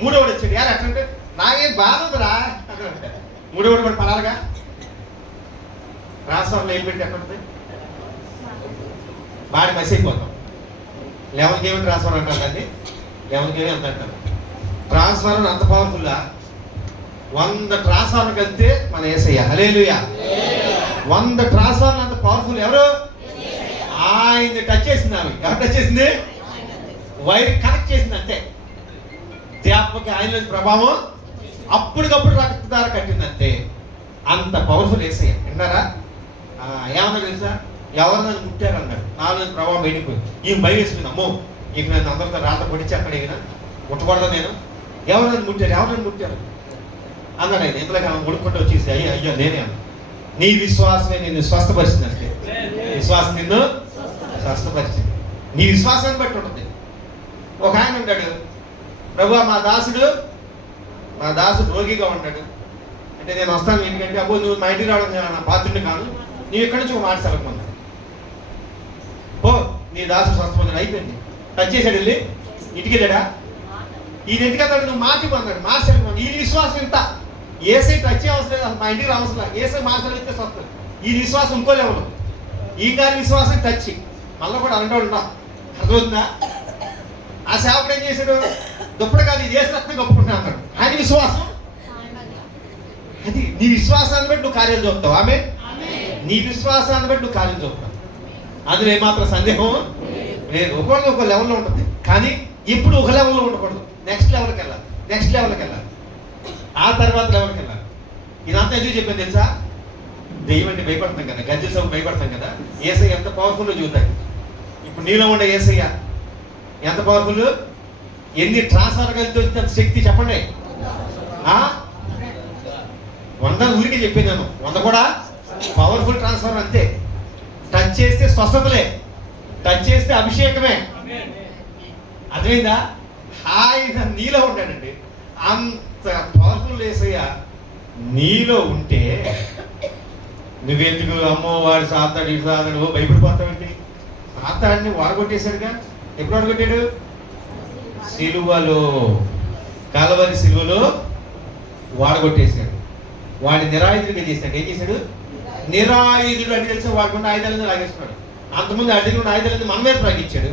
మూడోడు వచ్చాడు, ఎలా ఎట్లా అంటే నాకేం బాగా ఉందిరా అంటే మూడోడు కూడా పడాలిగా. ట్రాన్స్ఫార్మర్ ఏం పెట్టి ఎక్కడ ఉంటుంది? బాడీ మసి అయిపోతాం. 11 kV ట్రాన్స్ఫార్మర్ అంటారు దాన్ని, 11 kV అంత అంటారు. ట్రాన్స్ఫార్మర్ అంత పవర్ఫుల్లా, 100 ట్రాన్స్ఫార్మర్ కలిపితే మన యేసయ్య. హల్లెలూయా. 100 ట్రాన్స్ఫార్మర్ అంత పవర్ఫుల్. ఎవరు? ఆయన్ని టచ్ చేసింది ఆమె. ఎవరు టచ్ చేసింది? వైర్ కనెక్ట్ చేసింది అంతే. దెబ్బకి ఆయన ప్రభావం అప్పటికప్పుడు రక్తదార కట్టింది అంతే. అంత పవర్ఫుల్ యేసయ్య. విన్నారా? ఏమన్నా తెలుసా? ఎవరు నన్ను ముట్టారు అన్నాడు, నాలో ప్రభావం వెళ్ళిపోయింది. ఈ భయం వేసుకుంది, అమ్మో ఇక నన్ను అందరితో రాత పొడిచి అక్కడ ఎగిన ముట్టకూడదా నేను? ఎవరు నన్ను ముట్టారు అన్నాడు ఆయన. ఇంతలోకి ఆమె ముడుకుంటూ వచ్చేసి అయ్యో నేనే అన్నా. నీ విశ్వాసమే నిన్ను స్వస్థపరిచింది అంటే, విశ్వాసం నిన్ను స్వస్థపరిచింది. నీ విశ్వాసాన్ని బట్టి ఉంటుంది. ఒక ఆయన ఉంటాడు, ప్రభు మా దాసుడు రోగిగా ఉంటాడు అంటే నేను వస్తాను ఎందుకంటే, అబ్బో నువ్వు మా ఇంటికి రావడం నా పాత్రుడిని కాదు, నీవు ఎక్కడి నుంచి ఒక మాట సెలవుకున్నాను, ఓ నీ దాసుడు స్వస్థపడి అయిపోయింది. టచ్ చేశాడు, వెళ్ళి ఇంటికి వెళ్ళాడా? ఈయన ఎందుకు అన్నాడు? నువ్వు మాట పొందాడు, మార్చాడు. ఈ విశ్వాసం ఇంత, ఏసై టచ్ అవసరం లేదు, మా ఇంటికి రావసరం, ఏసై మార్చలేస్తే స్వస్థం. ఈ విశ్వాసం ఇంకో లెవెల్. ఈ గారి విశ్వాసం టచ్ మళ్ళీ కూడా అంటాడు ఉన్నా, అర్థమవుతుందా? ఆ సేవకుడు ఏం చేశాడు? దుప్పటి కాదు ఇది చేసి రక్తం కప్పుకుంటున్నా అన్నాడు. ఆయన విశ్వాసం అది. నీ విశ్వాసాన్ని బట్టి నువ్వు కార్యం చూపుతావు. ఆమె నీ విశ్వాసాన్ని బట్టి నువ్వు కార్యం చూపుతావు. అందులో ఏమాత్రం సందేహం లేదు. ఒకళ్ళు ఒక లెవెల్లో ఉంటుంది, కానీ ఇప్పుడు ఒక లెవెల్లో ఉండకూడదు. నెక్స్ట్ లెవెల్కి వెళ్ళాలి. ఆ తర్వాత లెవెల్కి వెళ్ళాలి. ఇదంతా ఎందుకు చెప్పాను తెలుసా? దెయ్యం అంటే భయపడతాం కదా, గజ్జల సభ భయపడతాం కదా. యేసయ్య ఎంత పవర్ఫుల్లో చూస్తాయి. ఇప్పుడు నీలో ఉండే యేసయ్య ఎంత పవర్ఫుల్? ఎన్ని ట్రాన్స్ఫార్మర్ కలిసి శక్తి చెప్పండి. 100 ఊరికే చెప్పాను నేను, 100 కూడా పవర్ఫుల్ ట్రాన్స్ఫార్మర్ అంతే. టచ్ చేస్తే స్వస్థతలే, టచ్ చేస్తే అభిషేకమే. అర్థమైందా? హాయిగా నీలో ఉంటాడండి. అంత పవర్ఫుల్ యేసయ్య నీలో ఉంటే నువ్వెందుకు అమ్మో వాడు సాతాడు ఇటు సాతాడు భయపడిపోతావేంటి? సాతాడిని వాడగొట్టేశాడుగా. ఎప్పుడు వాడగొట్టాడు? సిలువలో, కలవరి సిలువలో వాడగొట్టేశాడు. వాడిని నిరాయుధుడిగా చేశాడు. ఏం చేశాడు? నిరాయుధుడు అంటే తెలిసి వాడుకున్న ఆయుధాలను లాగేస్తున్నాడు. అంతకుముందు అడ్డుకున్న ఆయుధాలను మన మీద ప్రయోగించాడు.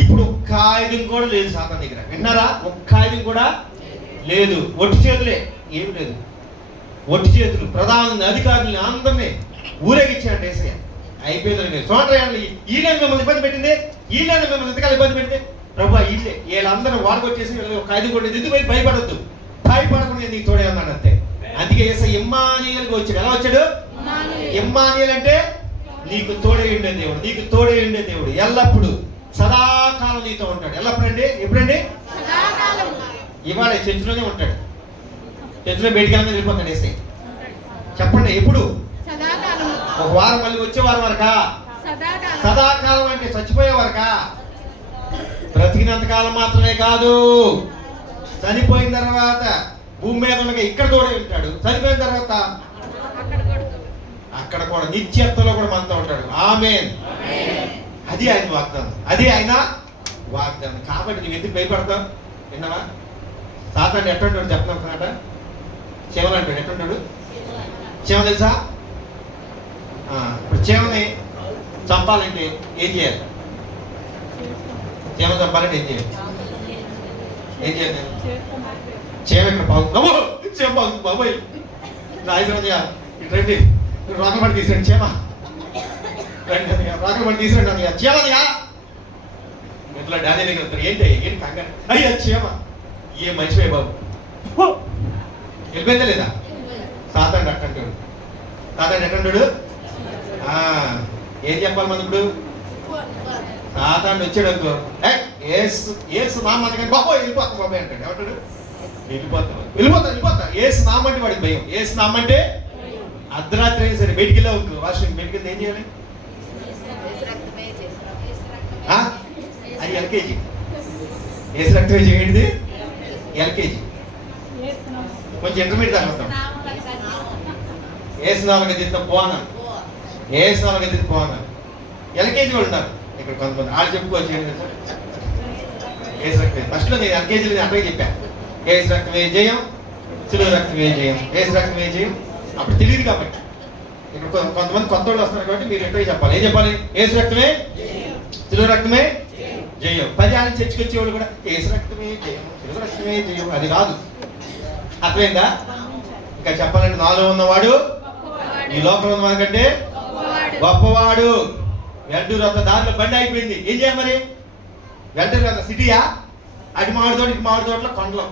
ఇప్పుడు ఒక్క ఆయుధం కూడా లేదు సాతాన్ దగ్గర. విన్నారా? ఒక్క ఆయుధం కూడా లేదు. ఒట్టి చేతులే, ఏమి లేదు. ఒట్టి చేతులు. ప్రధాన అధికారులని అందరినీ ఊరేగించాడు యేసయ్య. అయిపోయిందని మీరు చూడండి. ఈయన మిమ్మల్ని ఇబ్బంది పెట్టింది, ఈయన మిమ్మల్ని ఎంతకాలం ఇబ్బంది పెట్టింది? ప్రభు ఈయనే వీళ్ళందరూ వాడుకొచ్చేసి ఒక ఆయుధం కూడా ఎందుకు భయపడద్దు, భయపడకుండా నీకు తోడే అన్నాడు అంతే. అందుకే యేసయ్య ఇమ్మానుయేలుగా వచ్చాడు. ఎలా వచ్చాడు? ఇమ్మానుయేలు అంటే నీకు తోడే ఉండే దేవుడు, నీకు తోడే ఉండే దేవుడు. ఎల్లప్పుడు సదాకాలం నీతో ఉంటాడు. ఎల్లప్పుడు అండి? ఎప్పుడండి? ఇవాళ చర్చిలోనే ఉంటాడు. చర్చిలో బయటికి వెళ్ళని వెళ్ళిపోతాడు ఏసై. చెప్పండి ఎప్పుడు? ఒక వారం, మళ్ళీ వచ్చే వారం వరకా? సదాకాలం అంటే చచ్చిపోయే వరకా? బ్రతికినంత కాలం మాత్రమే కాదు, చనిపోయిన తర్వాత భూమి మీద ఉండగా ఇక్కడ తోడే ఉంటాడు. చనిపోయిన తర్వాత అక్కడ కూడా నిత్యత్వంలో కూడా మనతో ఉంటాడు. ఆమేన్. అది ఆయన వాగ్దానం, అది ఆయన వాగ్దానం. కాబట్టి నువ్వు ఎందుకు భయపడతావు? విన్నావా? సాతాను ఎట్టుంటాడు చెప్తాను ఒకనాట. చీమలు అంటాడు. ఎట్టుంటాడు చీమ తెలుసా? ఇప్పుడు చీమని చంపాలంటే ఏం చేయాలి? చీమ చంపాలంటే ఏం చేయాలి? ఏం చేయాలి? చీమ ఇక్కడ బాగుంది, చీమ బాగుంది బాబోయ్, రాజమండ్రి రండి రోగం పడి తీసుకురండి, చీమ రండి రోగం పడి తీసుకురండి అన్నయ్య, చీమదిగా ఇట్లా డానీ వెళ్తారు. ఏంటి కంగారు? అయ్యా చీమ, ఏ మనిషివే బాబు, వెళ్ళిపోయిందా లేదా? సాతాను అట్టంటాడు. సాతాను ఎట్టంటాడు? ఏం చెప్పాలి మనం ఇప్పుడు? సాతాను వచ్చాడు అనుకో, ఏసు నామంటే బాబోయ్ వెళ్ళిపోతాం బాబాయ్ అంటాడు. ఏమంటాడు? వెళ్ళిపోతా. ఏసు నామంటే వాడికి భయం. ఏసు నామంటే అర్ధరాత్రి అయినా సరే బయటికి వెళ్ళావు అనుకో, వాష్రూమ్ బయటికి వెళ్తే ఏం చేయాలి? అది ఎల్కేజీ. ఏసు రక్తమే చేయండి ఎల్కేజీ, కొంచెం ఇంటర్మీడియట్ దాకా వస్తాం. ఏసునాలుగా తిత్తం పోనా, ఏసునాలుగా తిత్తి పోనా. ఎల్కేజీ వాళ్ళు ఉన్నారు ఇక్కడ కొంతమంది, వాళ్ళు చెప్పుకోవచ్చు. ఏసు రక్తమే ఫస్ట్లో నేను ఎల్కేజీలో అట్లాగే చెప్పాను. ఏసు రక్తమే జయం, సిలువ రక్తమే జయం, ఏసు రక్తమే జయం. అప్పుడు తెలియదు కాబట్టి ఇక్కడ కొంతమంది కొత్త వాళ్ళు వస్తున్నారు కాబట్టి మీరు ఎట్లా చెప్పాలి? ఏం చెప్పాలి? ఏసు రక్తమే, సిలువ రక్తమే జయం. 10 ఏళ్ళ చర్చకి వచ్చేవాళ్ళు కూడా ఏసు రక్తమే జయం, సిలువ రక్తమే జయం. అది కాదు. అర్థమైందా? ఇంకా చెప్పాలంటే నాలో ఉన్నవాడు ఈ లోకంలో ఉన్న కంటే గొప్పవాడు. వెల్టూరు అంత దారిలో బండి అయిపోయింది, ఏం చేయాలి మరి? వెల్టూరు అంత సిటీయా? అటు మామిడి తోట, ఇటు మామిడి తోటలో కొండలో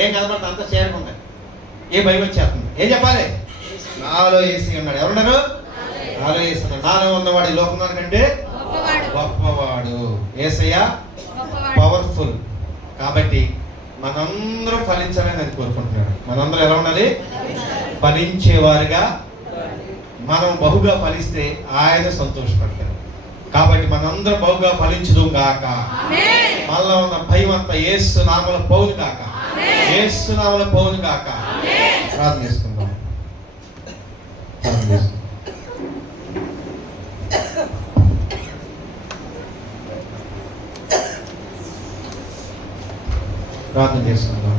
ఏం కనబడుతుంది, అంతా చేరుకుంది. ఏ భయం వచ్చేస్తుంది? ఏం చెప్పాలి? నాలో ఏసీ ఉన్నాడు. ఎవరున్నారు? నాలో ఏసీ ఉన్నాడు. నాలో ఉన్నవాడు ఈ లోకంలో కంటే గొప్పవాడు. యేసయ్య పవర్ఫుల్. కాబట్టి మనందరం ఫలించాలని అది కోరుకుంటున్నాడు. మనందరం ఎలా ఉండాలి? ఫలించేవారుగా. మనం బహుగా ఫలిస్తే ఆయన సంతోషపడతాడు. కాబట్టి మనందరం బహుగా ఫలించుదు గాక. మనలో ఉన్న భయం అంతా యేసు నామములో పోవును గాక. యేసు నామములో పోవును గాక. ప్రార్థన చేసుకుందాం. ప్రార్థన చేసుకుందాం.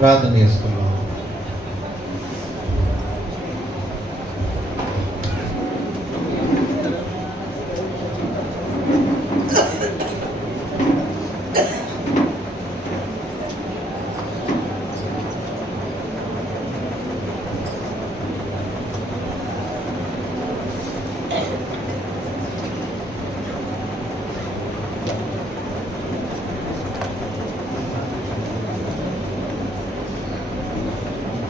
ప్రార్థన చేసుకుందాం.